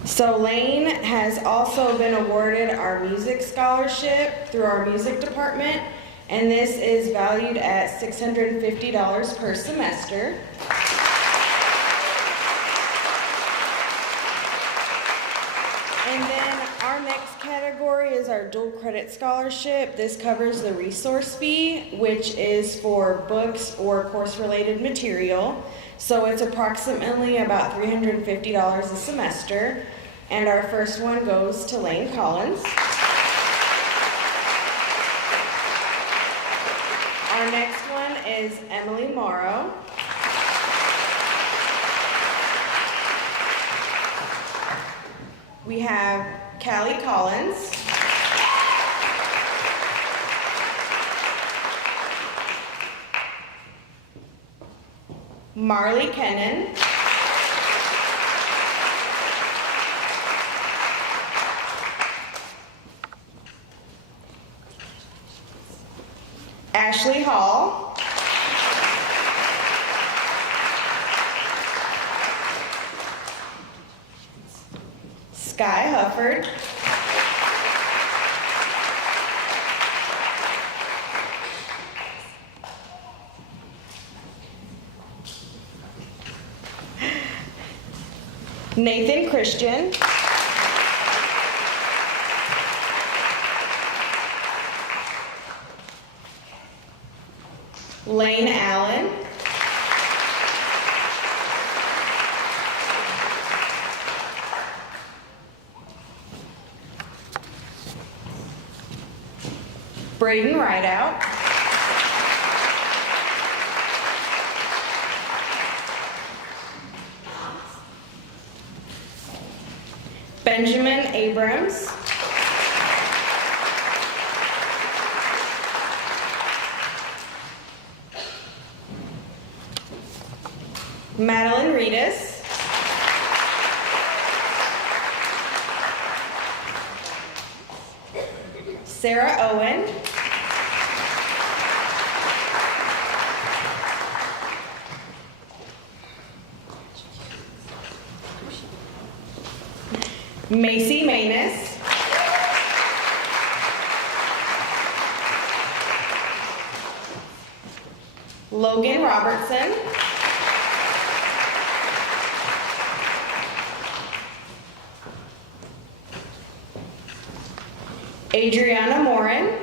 So Lane has also been awarded our music scholarship through our music department, and this is valued at $650 per semester. And then our next category is our dual credit scholarship. This covers the resource fee, which is for books or course-related material. So it's approximately about $350 a semester. And our first one goes to Lane Collins. Our next one is Emily Morrow. We have Callie Collins. Marley Kennan. Ashley Hall. Sky Hufford. Nathan Christian. Lane Allen. Braden Rideout. Benjamin Abrams. Madeline Reedus. Sarah Owen. Macy Manus. Logan Robertson. Adriana Morin.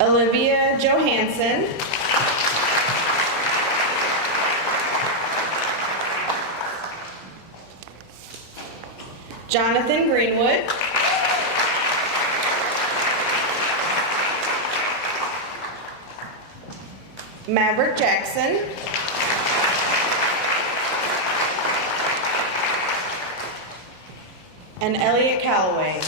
Olivia Johansson. Jonathan Greenwood. Maverick Jackson. And Elliot Calloway.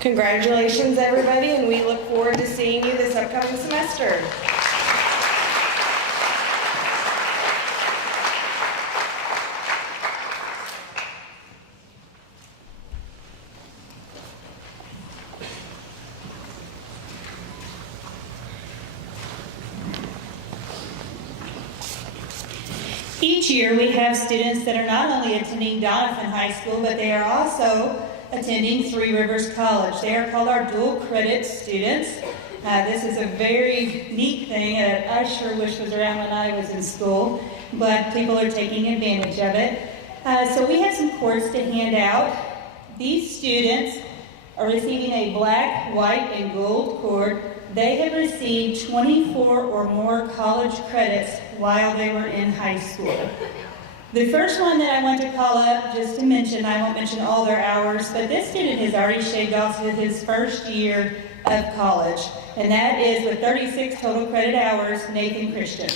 Congratulations, everybody, and we look forward to seeing you this upcoming semester. Each year we have students that are not only attending Doniphan High School, but they are also attending Three Rivers College. They are called our dual credit students. This is a very neat thing that I sure wish was around when I was in school, but people are taking advantage of it. So we have some cords to hand out. These students are receiving a black, white, and gold cord. They have received 24 or more college credits while they were in high school. The first one that I want to call up, just to mention, I won't mention all their hours, but this student has already shaved off with his first year of college, and that is with 36 total credit hours, Nathan Christian.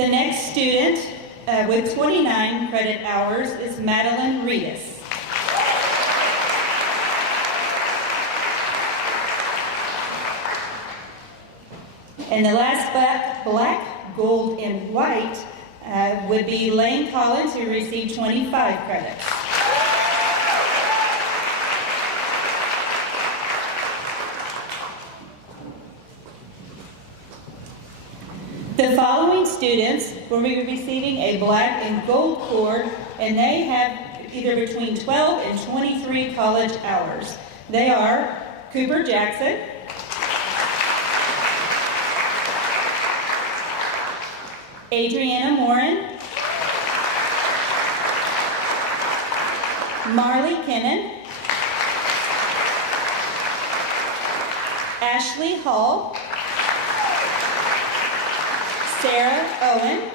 The next student with 29 credit hours is Madeline Reedus. And the last black, gold, and white would be Lane Collins, who received 25 credits. The following students will be receiving a black and gold cord, and they have either between 12 and 23 college hours. They are Cooper Jackson, Adriana Morin, Marley Kennan, Ashley Hall, Sarah Owen,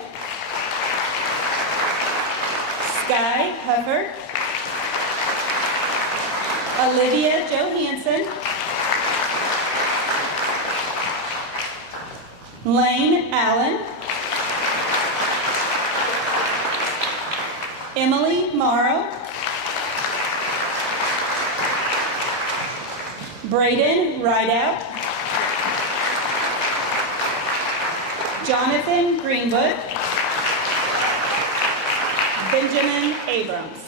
Sky Hubbard, Olivia Johansson, Lane Allen, Emily Morrow, Braden Rideout, Jonathan Greenwood, Benjamin Abrams.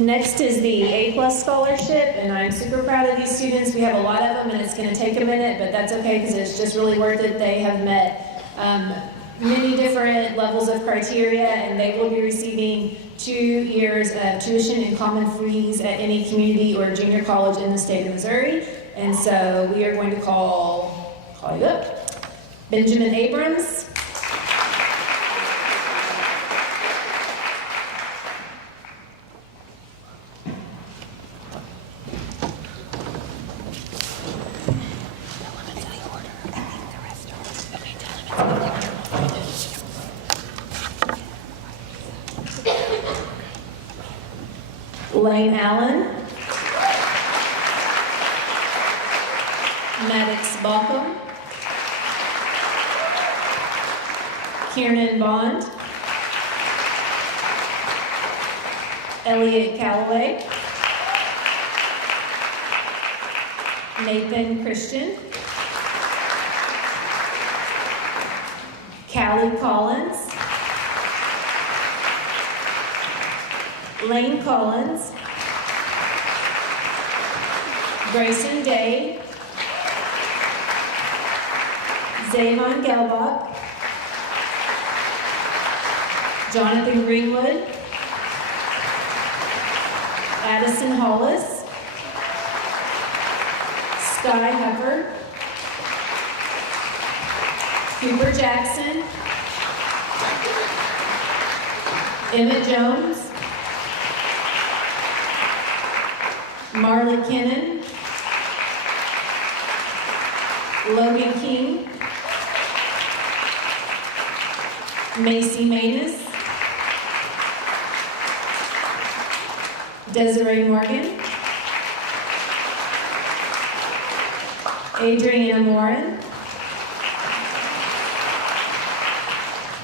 Next is the A+ scholarship, and I'm super proud of these students. We have a lot of them, and it's going to take a minute, but that's okay because it's just really worth it. They have met many different levels of criteria, and they will be receiving 2 years of tuition and common fees at any community or junior college in the state of Missouri. And so we are going to call you up. Benjamin Abrams. Lane Allen, Maddox Baucom, Kiernan Bond, Elliot Calloway, Nathan Christian, Callie Collins, Lane Collins, Grayson Day, Zavon Gelbach, Jonathan Greenwood, Addison Hollis, Sky Hubbard, Cooper Jackson, Emmett Jones, Marley Kennan, Logan King, Macy Manus, Desiree Morgan, Adriana Morin,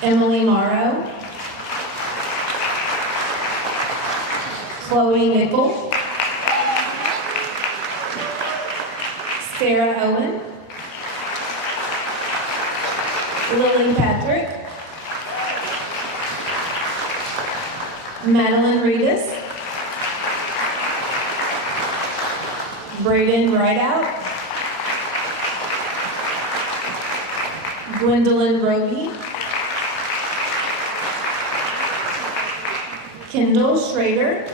Emily Morrow, Chloe Nickel, Sarah Owen, Lily Patrick, Madeline Reedus, Braden Rideout, Gwendolyn Roby, Kendall Schrader,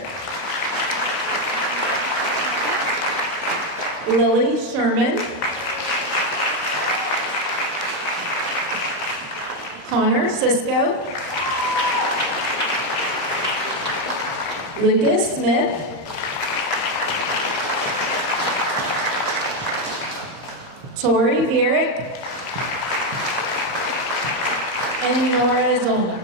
Lily Sherman, Connor Sisko, Lucas Smith, Tori Vierick, and Nora Zollner.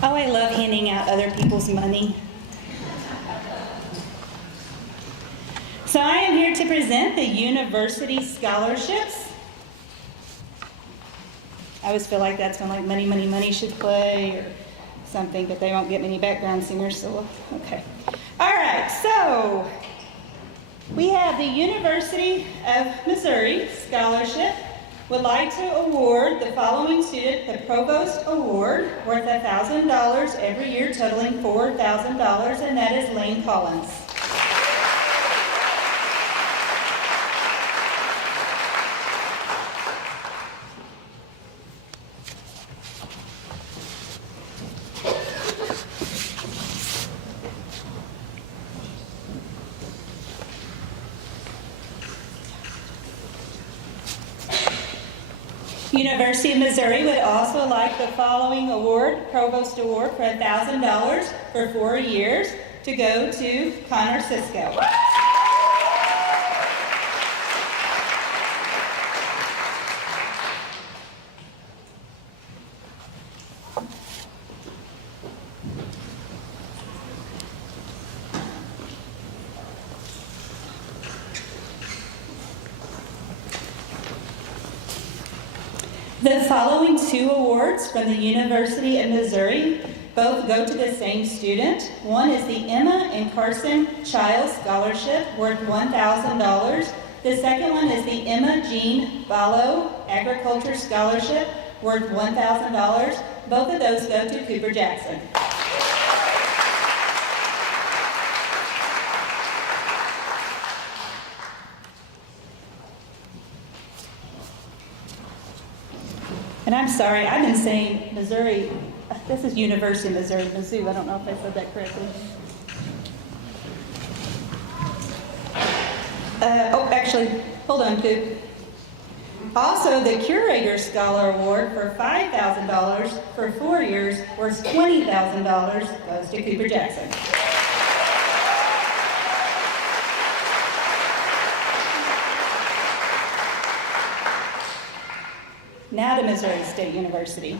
Oh, I love handing out other people's money. So I am here to present the university scholarships. I always feel like that's when like money, money, money should play or something, but they won't get many background singers, so okay. All right, so we have the University of Missouri Scholarship would like to award the following student the Provost Award worth $1,000 every year, totaling $4,000, and that is Lane Collins. University of Missouri would also like the following award, Provost Award for $1,000 for 4 years to go to Connor Cisco. The following 2 awards from the University of Missouri both go to the same student. One is the Emma and Carson Child Scholarship worth $1,000. The second one is the Emma Jean Ballo Agriculture Scholarship worth $1,000. Both of those go to Cooper Jackson. And I'm sorry, I've been saying Missouri, this is University of Missouri, Mizzou. I don't know if I said that correctly. Actually, hold on, Coop. Also, the Curator Scholar Award for $5,000 for 4 years, worth $20,000, goes to Cooper Jackson. Now to Missouri State University.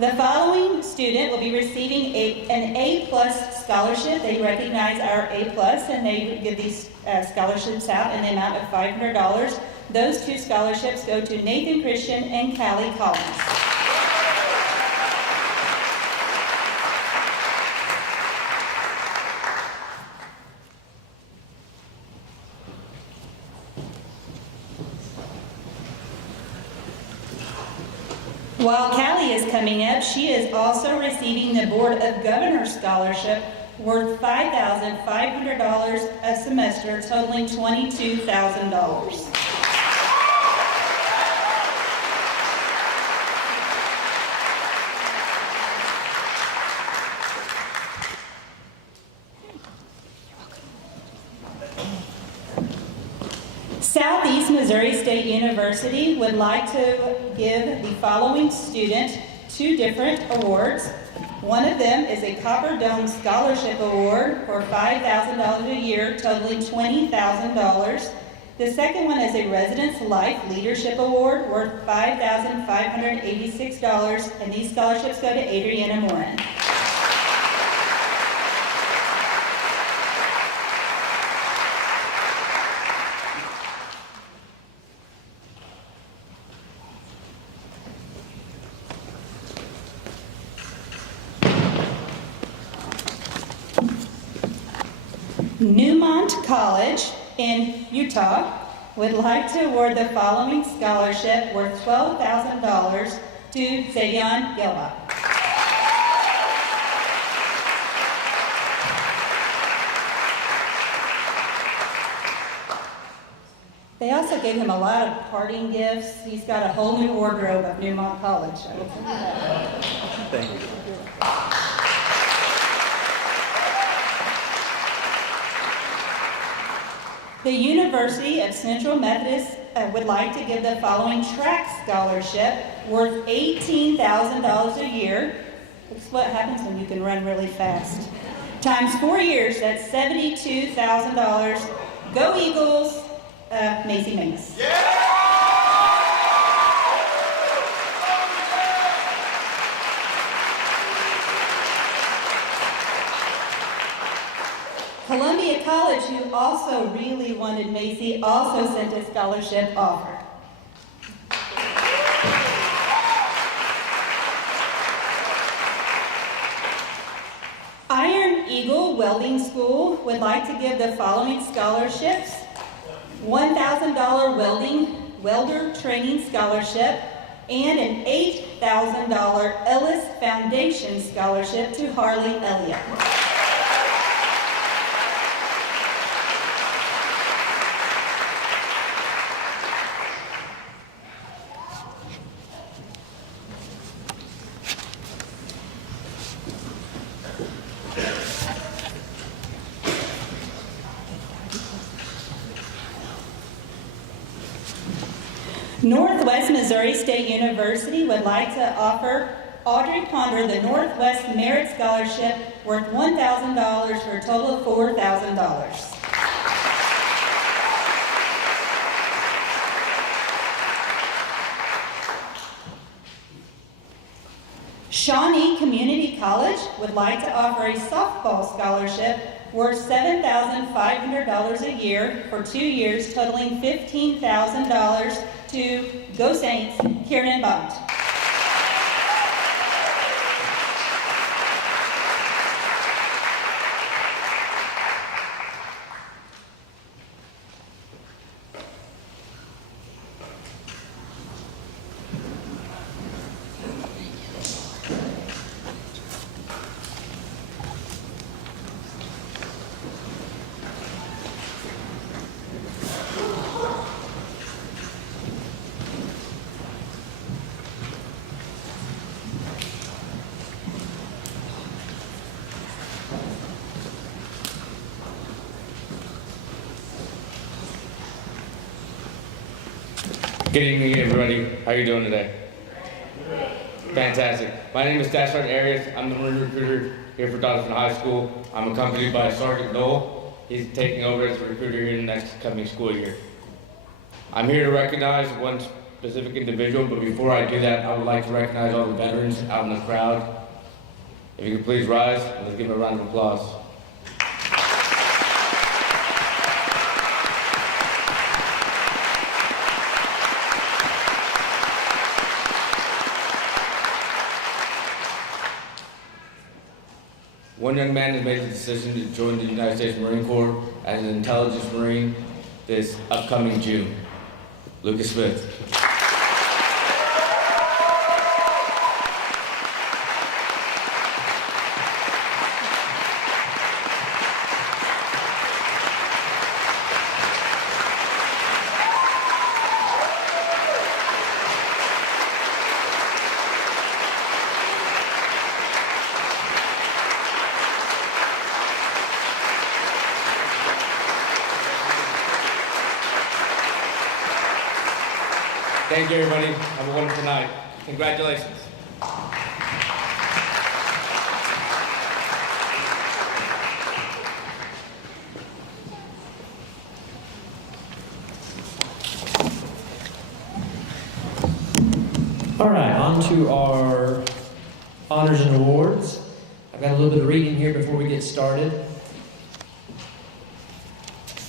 The following student will be receiving an A+ scholarship. They recognize our A+, and they give these scholarships out in the amount of $500. Those 2 scholarships go to Nathan Christian and Callie Collins. While Callie is coming up, she is also receiving the Board of Governors Scholarship worth $5,500 a semester, totaling $22,000. Southeast Missouri State University would like to give the following student 2 different awards. One of them is a Copper Dome Scholarship Award for $5,000 a year, totaling $20,000. The second one is a Residence Life Leadership Award worth $5,586, and these scholarships go to Adriana Morin. Newmont College in Utah would like to award the following scholarship worth $12,000 to Zayon Gilbot. They also gave him a lot of parting gifts. He's got a whole new wardrobe of Newmont College. I will tell you that. Thank you. The University of Central Methodist would like to give the following track scholarship worth $18,000 a year. That's what happens when you can run really fast. Times 4 years, that's $72,000. Go Eagles, Macy Mangus. Columbia College, who also really wanted Macy, also sent a scholarship offer. Iron Eagle Welding School would like to give the following scholarships: $1,000 welder training scholarship and an $8,000 Ellis Foundation scholarship to Harley Elliott. Northwest Missouri State University would like to offer Audrey Ponder the Northwest Merit Scholarship worth $1,000 for a total of $4,000. Shawnee Community College would like to offer a softball scholarship worth $7,500 a year for 2 years, totaling $15,000 to Go Saints, Kieran Bond. Good evening, everybody. How are you doing today? Fantastic. My name is Staff Sergeant Arias. I'm the Marine recruiter here for Doniphan High School. I'm accompanied by Sergeant Noel. He's taking over as a recruiter here in the next coming school year. I'm here to recognize one specific individual, but before I do that, I would like to recognize all the veterans out in the crowd. If you could please rise, and let's give them a round of applause. One young man has made the decision to join the United States Marine Corps as an intelligence Marine this upcoming June. Lucas Smith. Thank you, everybody. Have a wonderful night. Congratulations. All right, on to our honors and awards. I've got a little bit of reading here before we get started.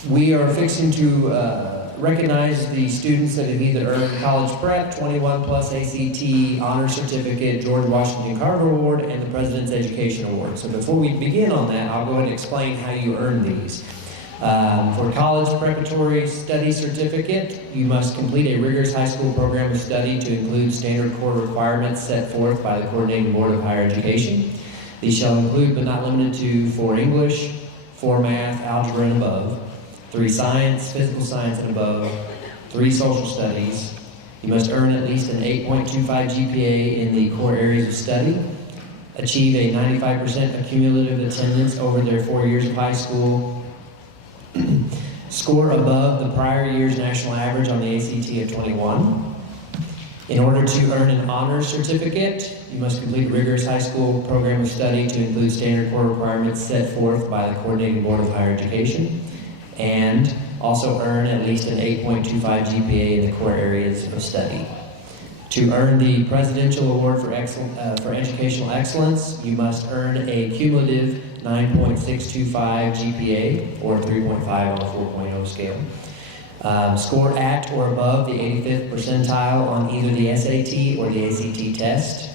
We are fixing to recognize the students that have either earned College Prep, 21 plus ACT, Honor Certificate, George Washington Carver Award, and the President's Education Award. So before we begin on that, I'll go ahead and explain how you earn these. For College Preparatory Study Certificate, you must complete a rigorous high school program of study to include standard core requirements set forth by the Coordinating Board of Higher Education. These shall include, but not limited to, 4 English, 4 Math, Algebra and above, 3 Science, Physical Science and above, 3 social studies. You must earn at least an 8.25 GPA in the core areas of study, achieve a 95% cumulative attendance over their 4 years of high school, score above the prior year's national average on the ACT of 21. In order to earn an honors certificate, you must complete a rigorous high school program of study to include standard core requirements set forth by the Coordinating Board of Higher Education, and also earn at least an 8.25 GPA in the core areas of study. To earn the Presidential Award for Educational Excellence, you must earn a cumulative 9.625 GPA, or 3.5 on the 4.0 scale. Score at or above the 85th percentile on either the SAT or the ACT test.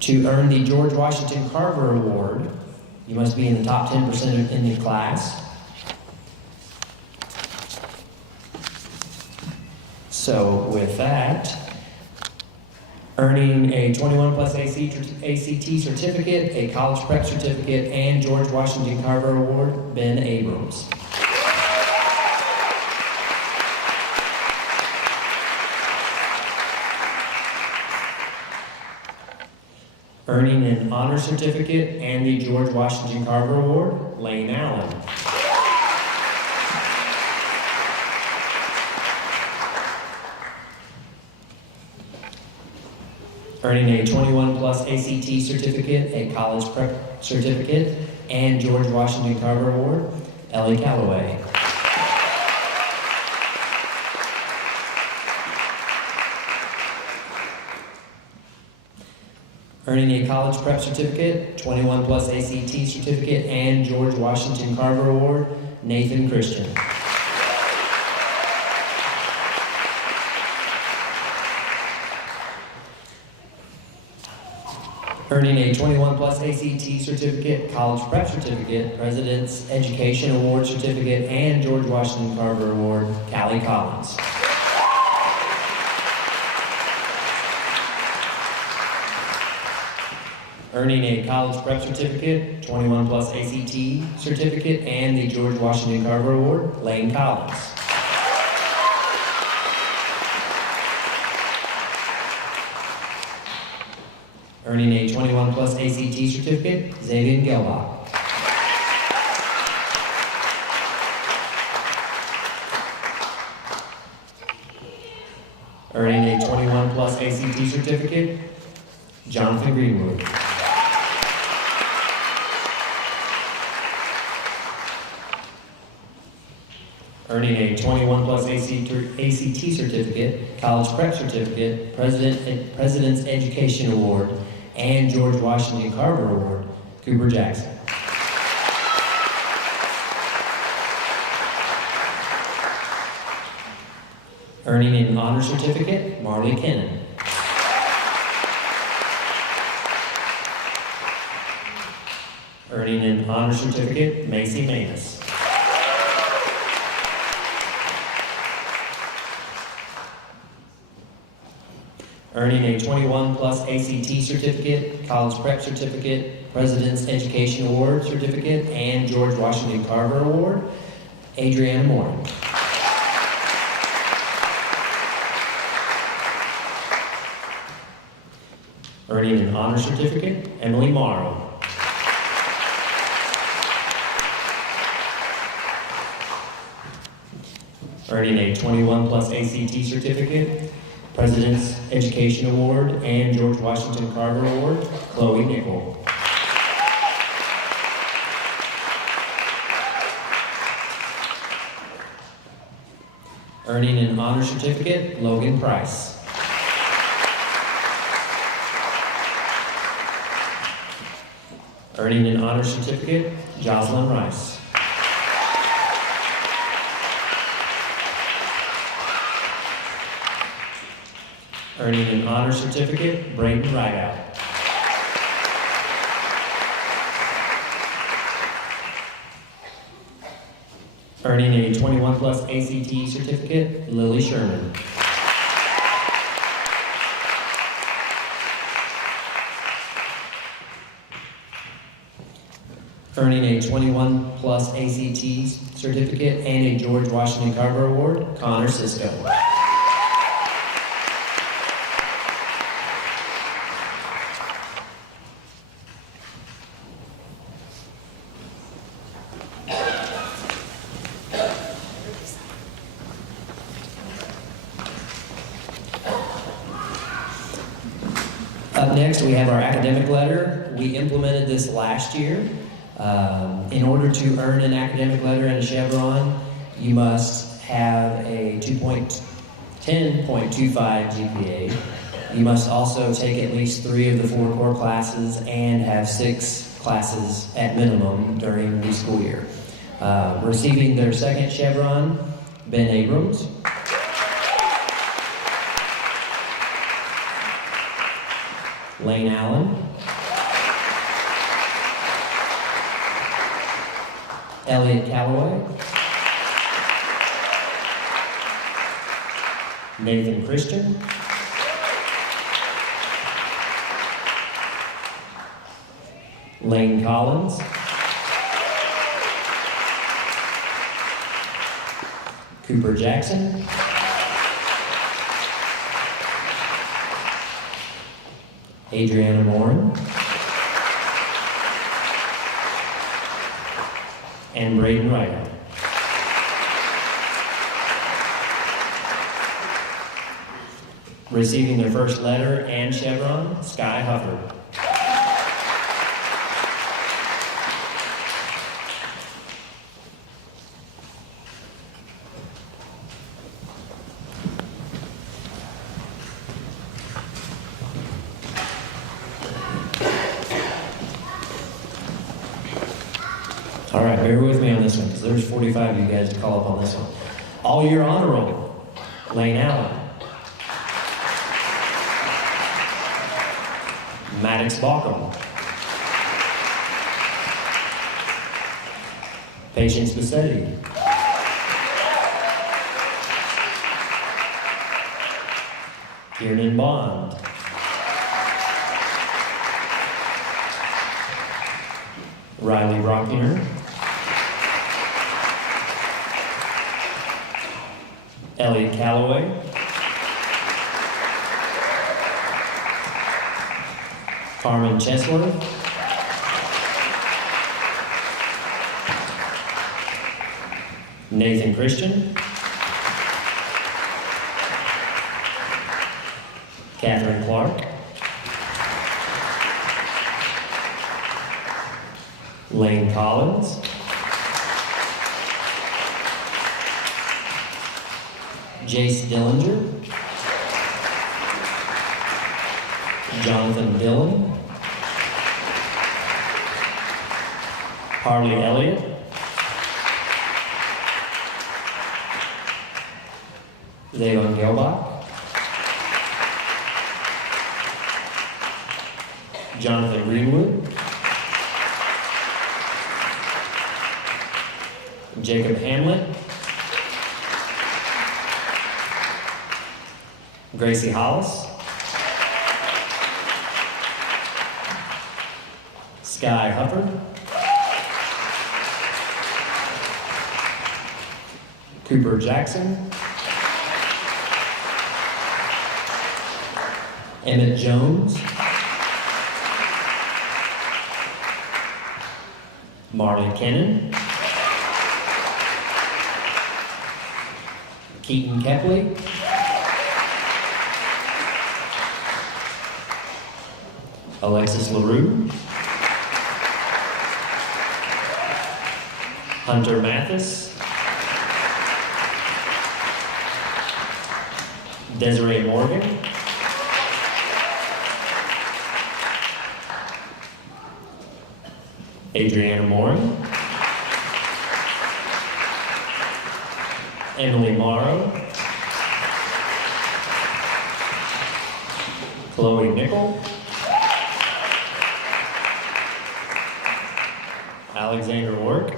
To earn the George Washington Carver Award, you must be in the top 10% in the class. So with that, earning a 21 plus ACT certificate, a college prep certificate, and George Washington Carver Award, Ben Abrams. Earning an honor certificate and the George Washington Carver Award, Lane Allen. Earning a 21 plus ACT certificate, a college prep certificate, and George Washington Carver Award, Ellie Calloway. Earning a college prep certificate, 21 plus ACT certificate, and George Washington Carver Award, Nathan Christian. Earning a 21 plus ACT certificate, college prep certificate, President's Education Award certificate, and George Washington Carver Award, Callie Collins. Earning a college prep certificate, 21 plus ACT certificate, and the George Washington Carver Award, Lane Collins. Earning a 21 plus ACT certificate, Xavier Gelbach. Earning a 21 plus ACT certificate, Jonathan Greenwood. Earning a 21 plus ACT certificate, college prep certificate, President's Education Award, and George Washington Carver Award, Cooper Jackson. Earning an honor certificate, Marley Kennan. Earning an honor certificate, Macy Manus. Earning a 21 plus ACT certificate, college prep certificate, President's Education Award certificate, and George Washington Carver Award, Adriana Moore. Earning an honor certificate, Emily Morrow. Earning a 21 plus ACT certificate, President's Education Award, and George Washington Carver Award, Chloe Nickel. Earning an honor certificate, Logan Price. Earning an honor certificate, Jocelyn Rice. Earning an honor certificate, Braden Rideout. Earning a 21 plus ACT certificate, Lily Sherman. earning a 21 plus ACT certificate and a George Washington Carver Award, Connor Cisco. Up next, we have our academic letter. We implemented this last year. In order to earn an academic letter and a chevron, you must have a 10.25 GPA. You must also take at least 3 of the 4 core classes and have 6 classes at minimum during the school year. Receiving their second chevron, Ben Abrams. Lane Allen. Elliot Calloway. Nathan Christian. Lane Collins. Cooper Jackson. Adriana Morin. And Braden Ryder. Receiving their first letter and chevron, Sky Hufford. All right, bear with me on this one, because there's 45 of you guys to call up on this one. All year honor roll, Lane Allen. Maddox Baucom. Patience Bassetti. Kiernan Bond. Riley Brockiner. Elliot Calloway. Carmen Chesler. Nathan Christian. Catherine Clark. Lane Collins. Jace Dillinger. Jonathan Dillon. Harley Elliott. Leon Gelbach. Jonathan Greenwood. Jacob Hamlet. Gracie Hollis. Sky Hufford. Cooper Jackson. Emmett Jones. Marley Kennan. Keaton Kepley. Alexis LaRue. Hunter Mathis. Desiree Morgan. Adriana Morin. Emily Morrow. Chloe Nickel. Alexander Work.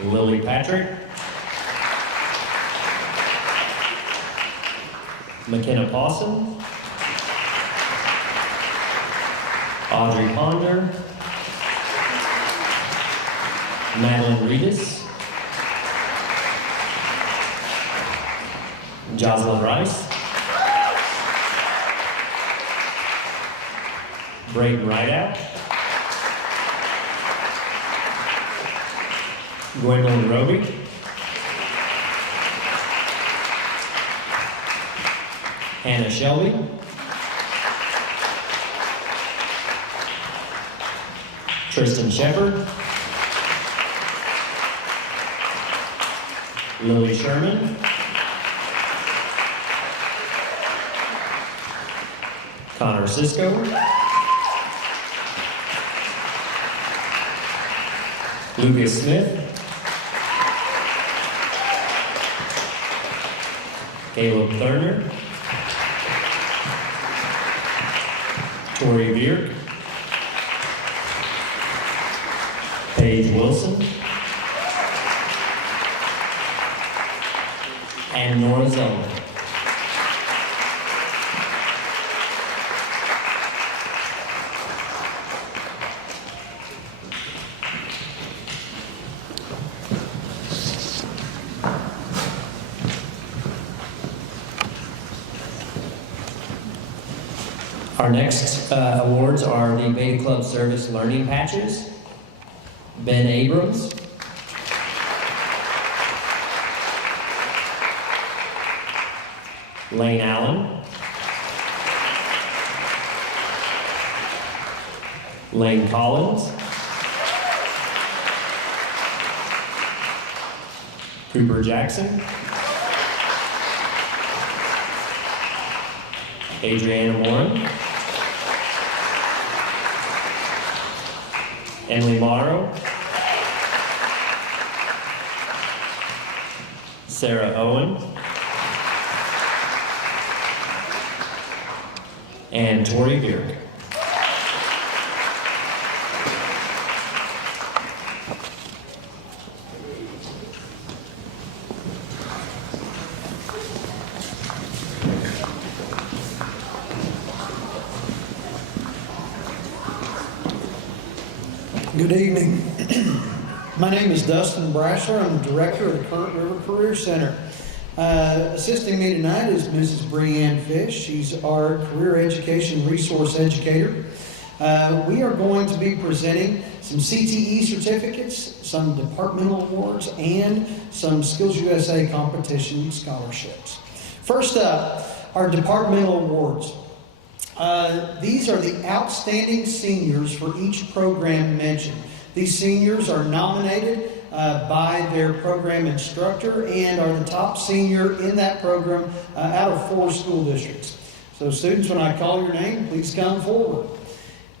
Lily Patrick. McKenna Pawson. Audrey Ponder, Madeline Reedus, Jocelyn Rice, Braden Rideout, Gwendolyn Roby, Hannah Shelby, Tristan Shepard, Lily Sherman, Connor Sisko, Lucas Smith, Caleb Thurner, Tori Bierk, Paige Wilson, and Nora Zeller. Our next awards are the Beta Club Service Learning Patches. Ben Abrams, Lane Allen, Lane Collins, Cooper Jackson, Adriana Warren, Emily Morrow, Sarah Owen, and Tori Bierk. Good evening. My name is Dustin Brasher. I'm the director of the Current River Career Center. Assisting me tonight is Mrs. Breanne Fish. She's our career education resource educator. We are going to be presenting some CTE certificates, some departmental awards, and some Skills USA competition scholarships. First up, our departmental awards. These are the outstanding seniors for each program mentioned. These seniors are nominated by their program instructor and are the top senior in that program out of 4 school districts. So students, when I call your name, please come forward.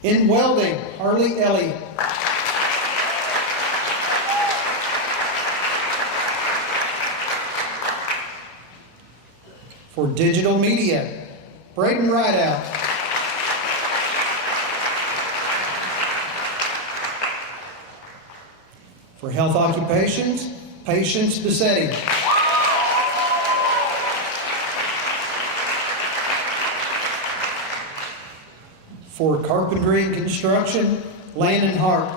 In welding, Harley Elliott. For digital media, Braden Rideout. For health occupations, Patience Bassetti. For carpentry and construction, Landon Hart.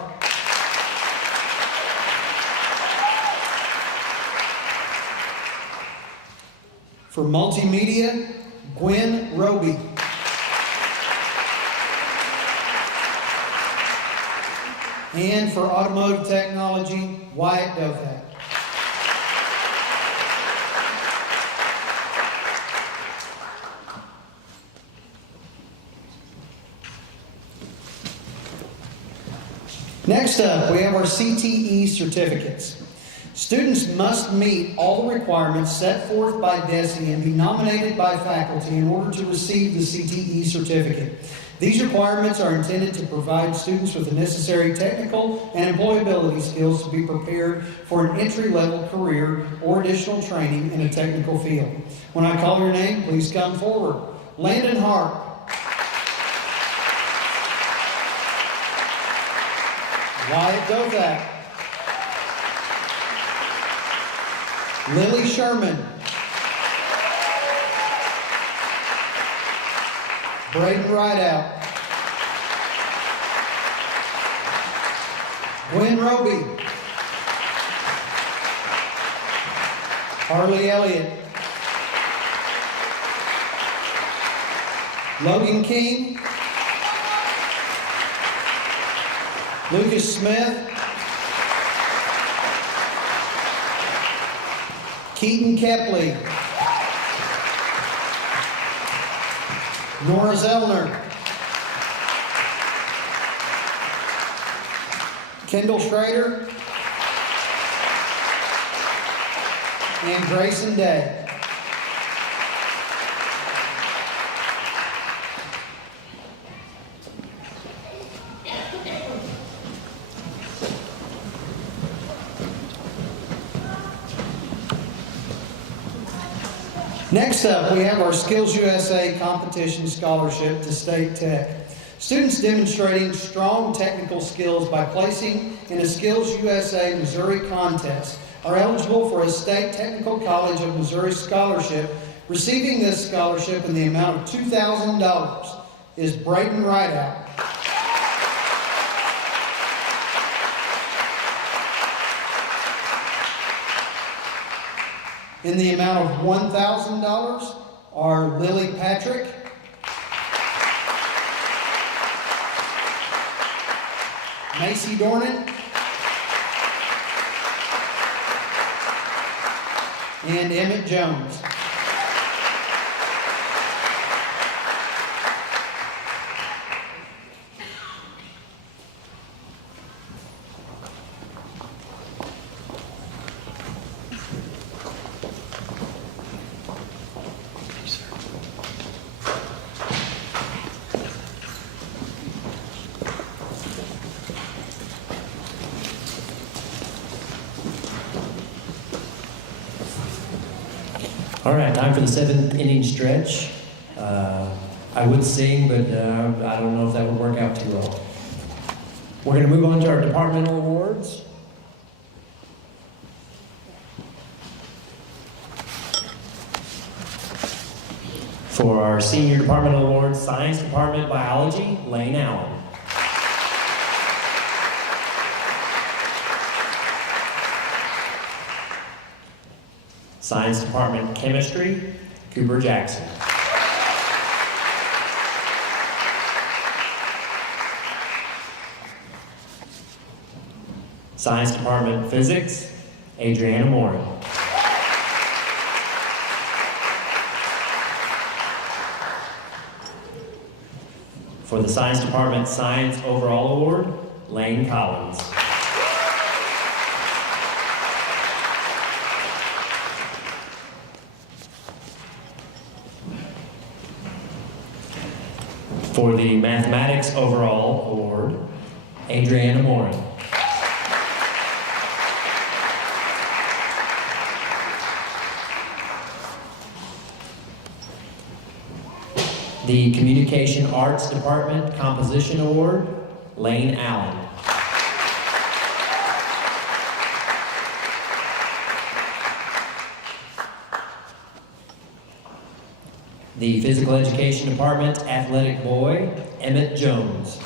For multimedia, Gwen Roby. And for automotive technology, Wyatt Dothat. Next up, we have our CTE certificates. Students must meet all the requirements set forth by DESE and be nominated by faculty in order to receive the CTE certificate. These requirements are intended to provide students with the necessary technical and employability skills to be prepared for an entry-level career or additional training in a technical field. When I call your name, please come forward. Landon Hart. Wyatt Dothat. Lily Sherman. Braden Rideout. Gwen Roby. Harley Elliott. Logan King. Lucas Smith. Keaton Kepley. Nora Zellner. Kendall Schrader. And Grayson Day. Next up, we have our Skills USA Competition Scholarship to State Tech. Students demonstrating strong technical skills by placing in a Skills USA Missouri contest are eligible for a State Technical College of Missouri scholarship. Receiving this scholarship in the amount of $2,000 is Brayden Rideout. In the amount of $1,000 are Lily Patrick, Macy Dornan, and Emmett Jones. All right, time for the 7th inning stretch. I would sing, but I don't know if that would work out too well. We're going to move on to our departmental awards. For our senior departmental awards, Science Department Biology, Lane Allen. Science Department Chemistry, Cooper Jackson. Science Department Physics, Adriana Morin. For the Science Department Science Overall Award, Lane Collins. For the Mathematics Overall Award, Adriana Morin. The Communication Arts Department Composition Award, Lane Allen. The Physical Education Department Athletic Boy, Emmett Jones.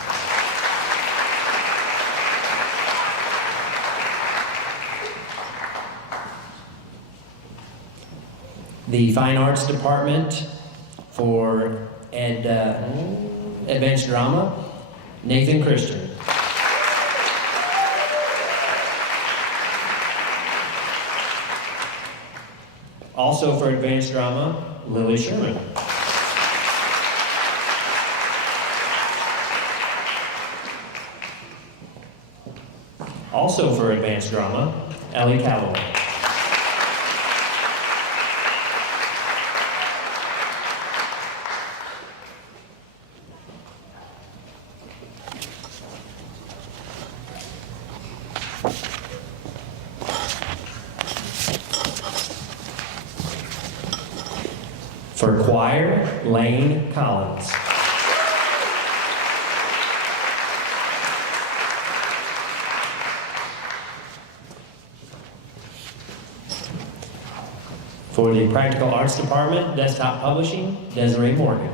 The Fine Arts Department for Advanced Drama, Nathan Christian. Also for Advanced Drama, Lily Sherman. Also for Advanced Drama, Ellie Calloway. For choir, Lane Collins. For the Practical Arts Department, Desktop Publishing, Desiree Morgan.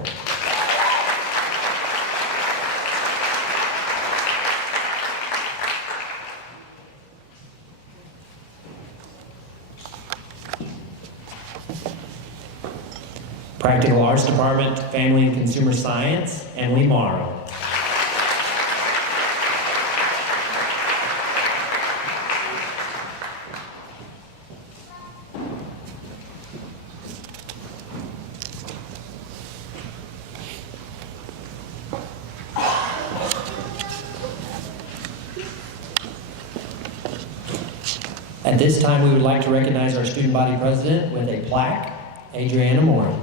Practical Arts Department, Family and Consumer Science, Emily Morrow. At this time, we would like to recognize our student body president with a plaque, Adriana Moore.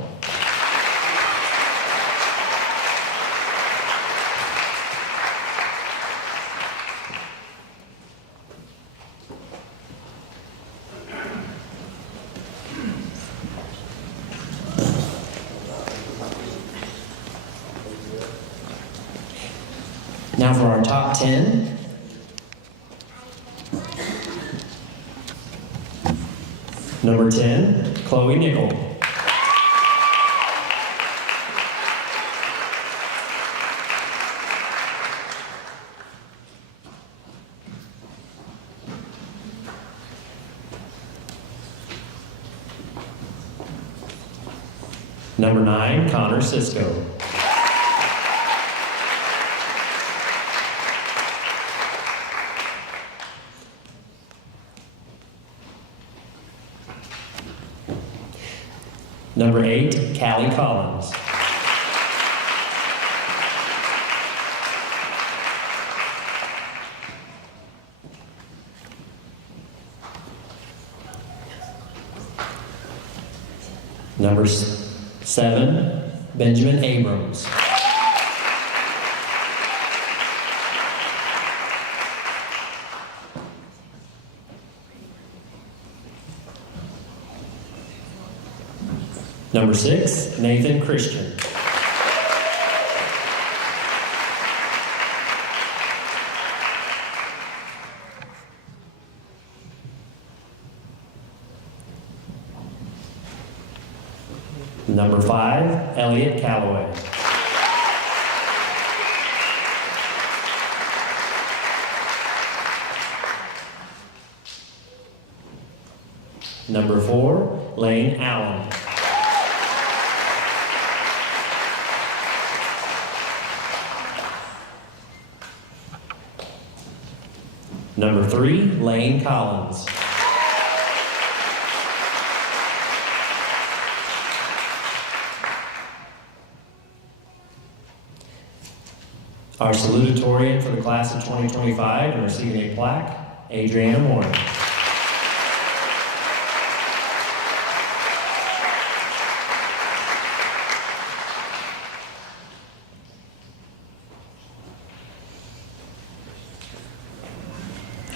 Now for our top 10. Number 10, Chloe Nickel. Number 9, Connor Cisco. Number 8, Callie Collins. Number 7, Benjamin Abrams. Number 6, Nathan Christian. Number 5, Elliot Calloway. Number 4, Lane Allen. Number 3, Lane Collins. Our salutatorian for the class of 2025 and receiving a plaque, Adriana Moore.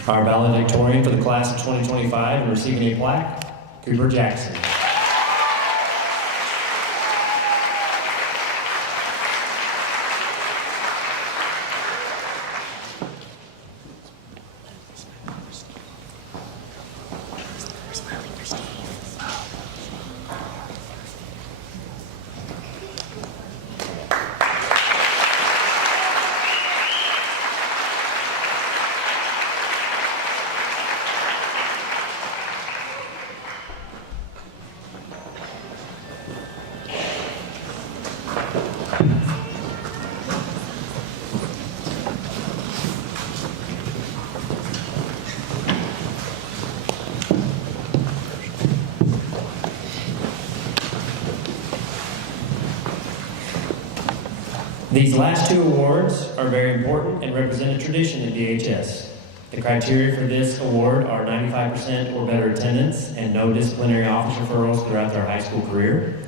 Our valedictorian for the class of 2025 and receiving a plaque, Cooper Jackson. These last 2 awards are very important and represent a tradition at DHS. The criteria for this award are 95% or better attendance and no disciplinary office referrals throughout their high school career.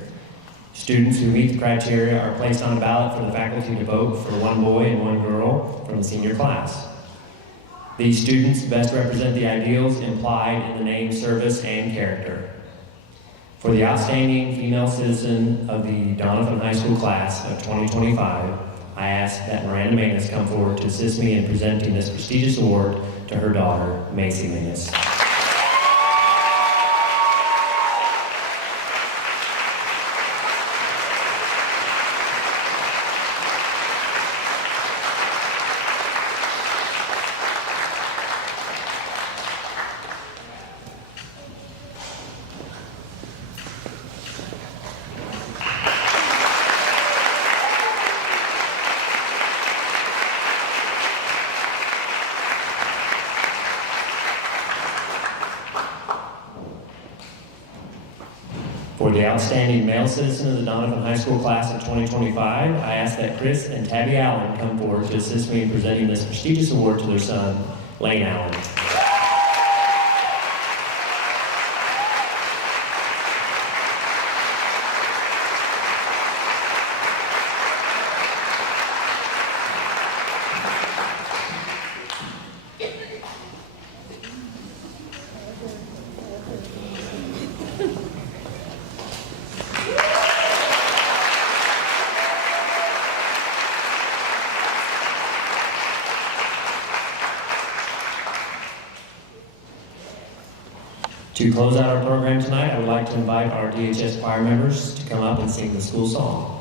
Students who meet the criteria are placed on a ballot for the faculty to vote for 1 boy and 1 girl from the senior class. These students best represent the ideals implied in the name, service, and character. For the outstanding female citizen of the Doniphan High School class of 2025, I ask that Miranda Manus come forward to assist me in presenting this prestigious award to her daughter, Macy Manus. For the outstanding male citizen of the Doniphan High School class of 2025, I ask that Chris and Tabby Allen come forward to assist me in presenting this prestigious award to their son, Lane Allen. To close out our program tonight, I would like to invite our DHS choir members to come up and sing the school song.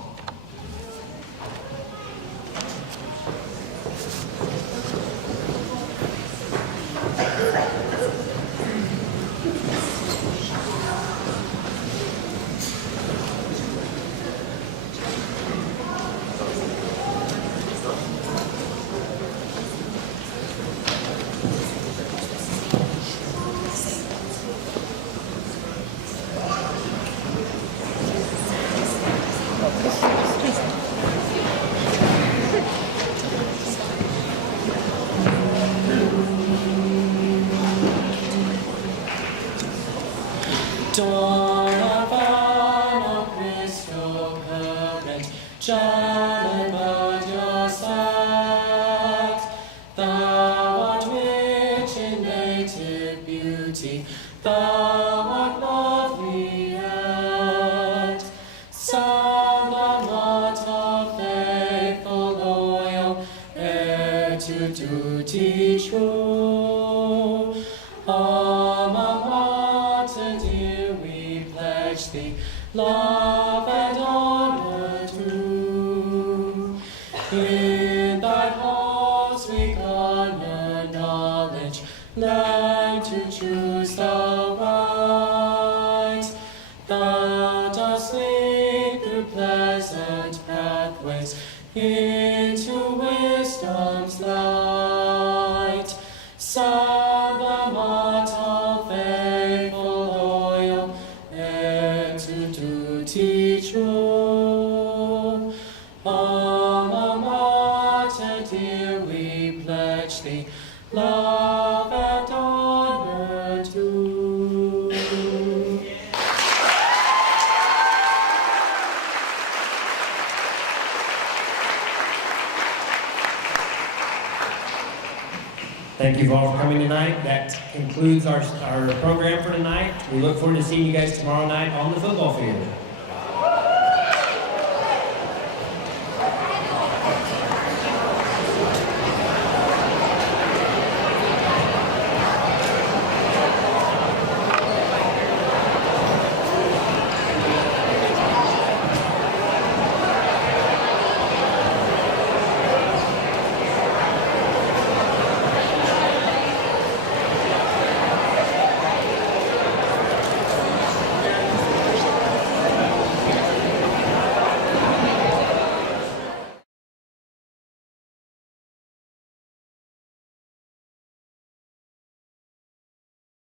Doniphan, O crystal current, shine above your sight. Thou art rich in native beauty, thou art lovely yet. Son of mortal, faithful, loyal, heir to duty true. Alma mater dear, we pledge thee love and honor too. In thy halls we garner knowledge, learn to choose the right. Thou dost lead through pleasant pathways into wisdom's light. Son of mortal, faithful, loyal, heir to duty true. Alma mater dear, we pledge thee love and honor too. Thank you all for coming tonight. That concludes our program for tonight. We look forward to seeing you guys tomorrow night on the football field.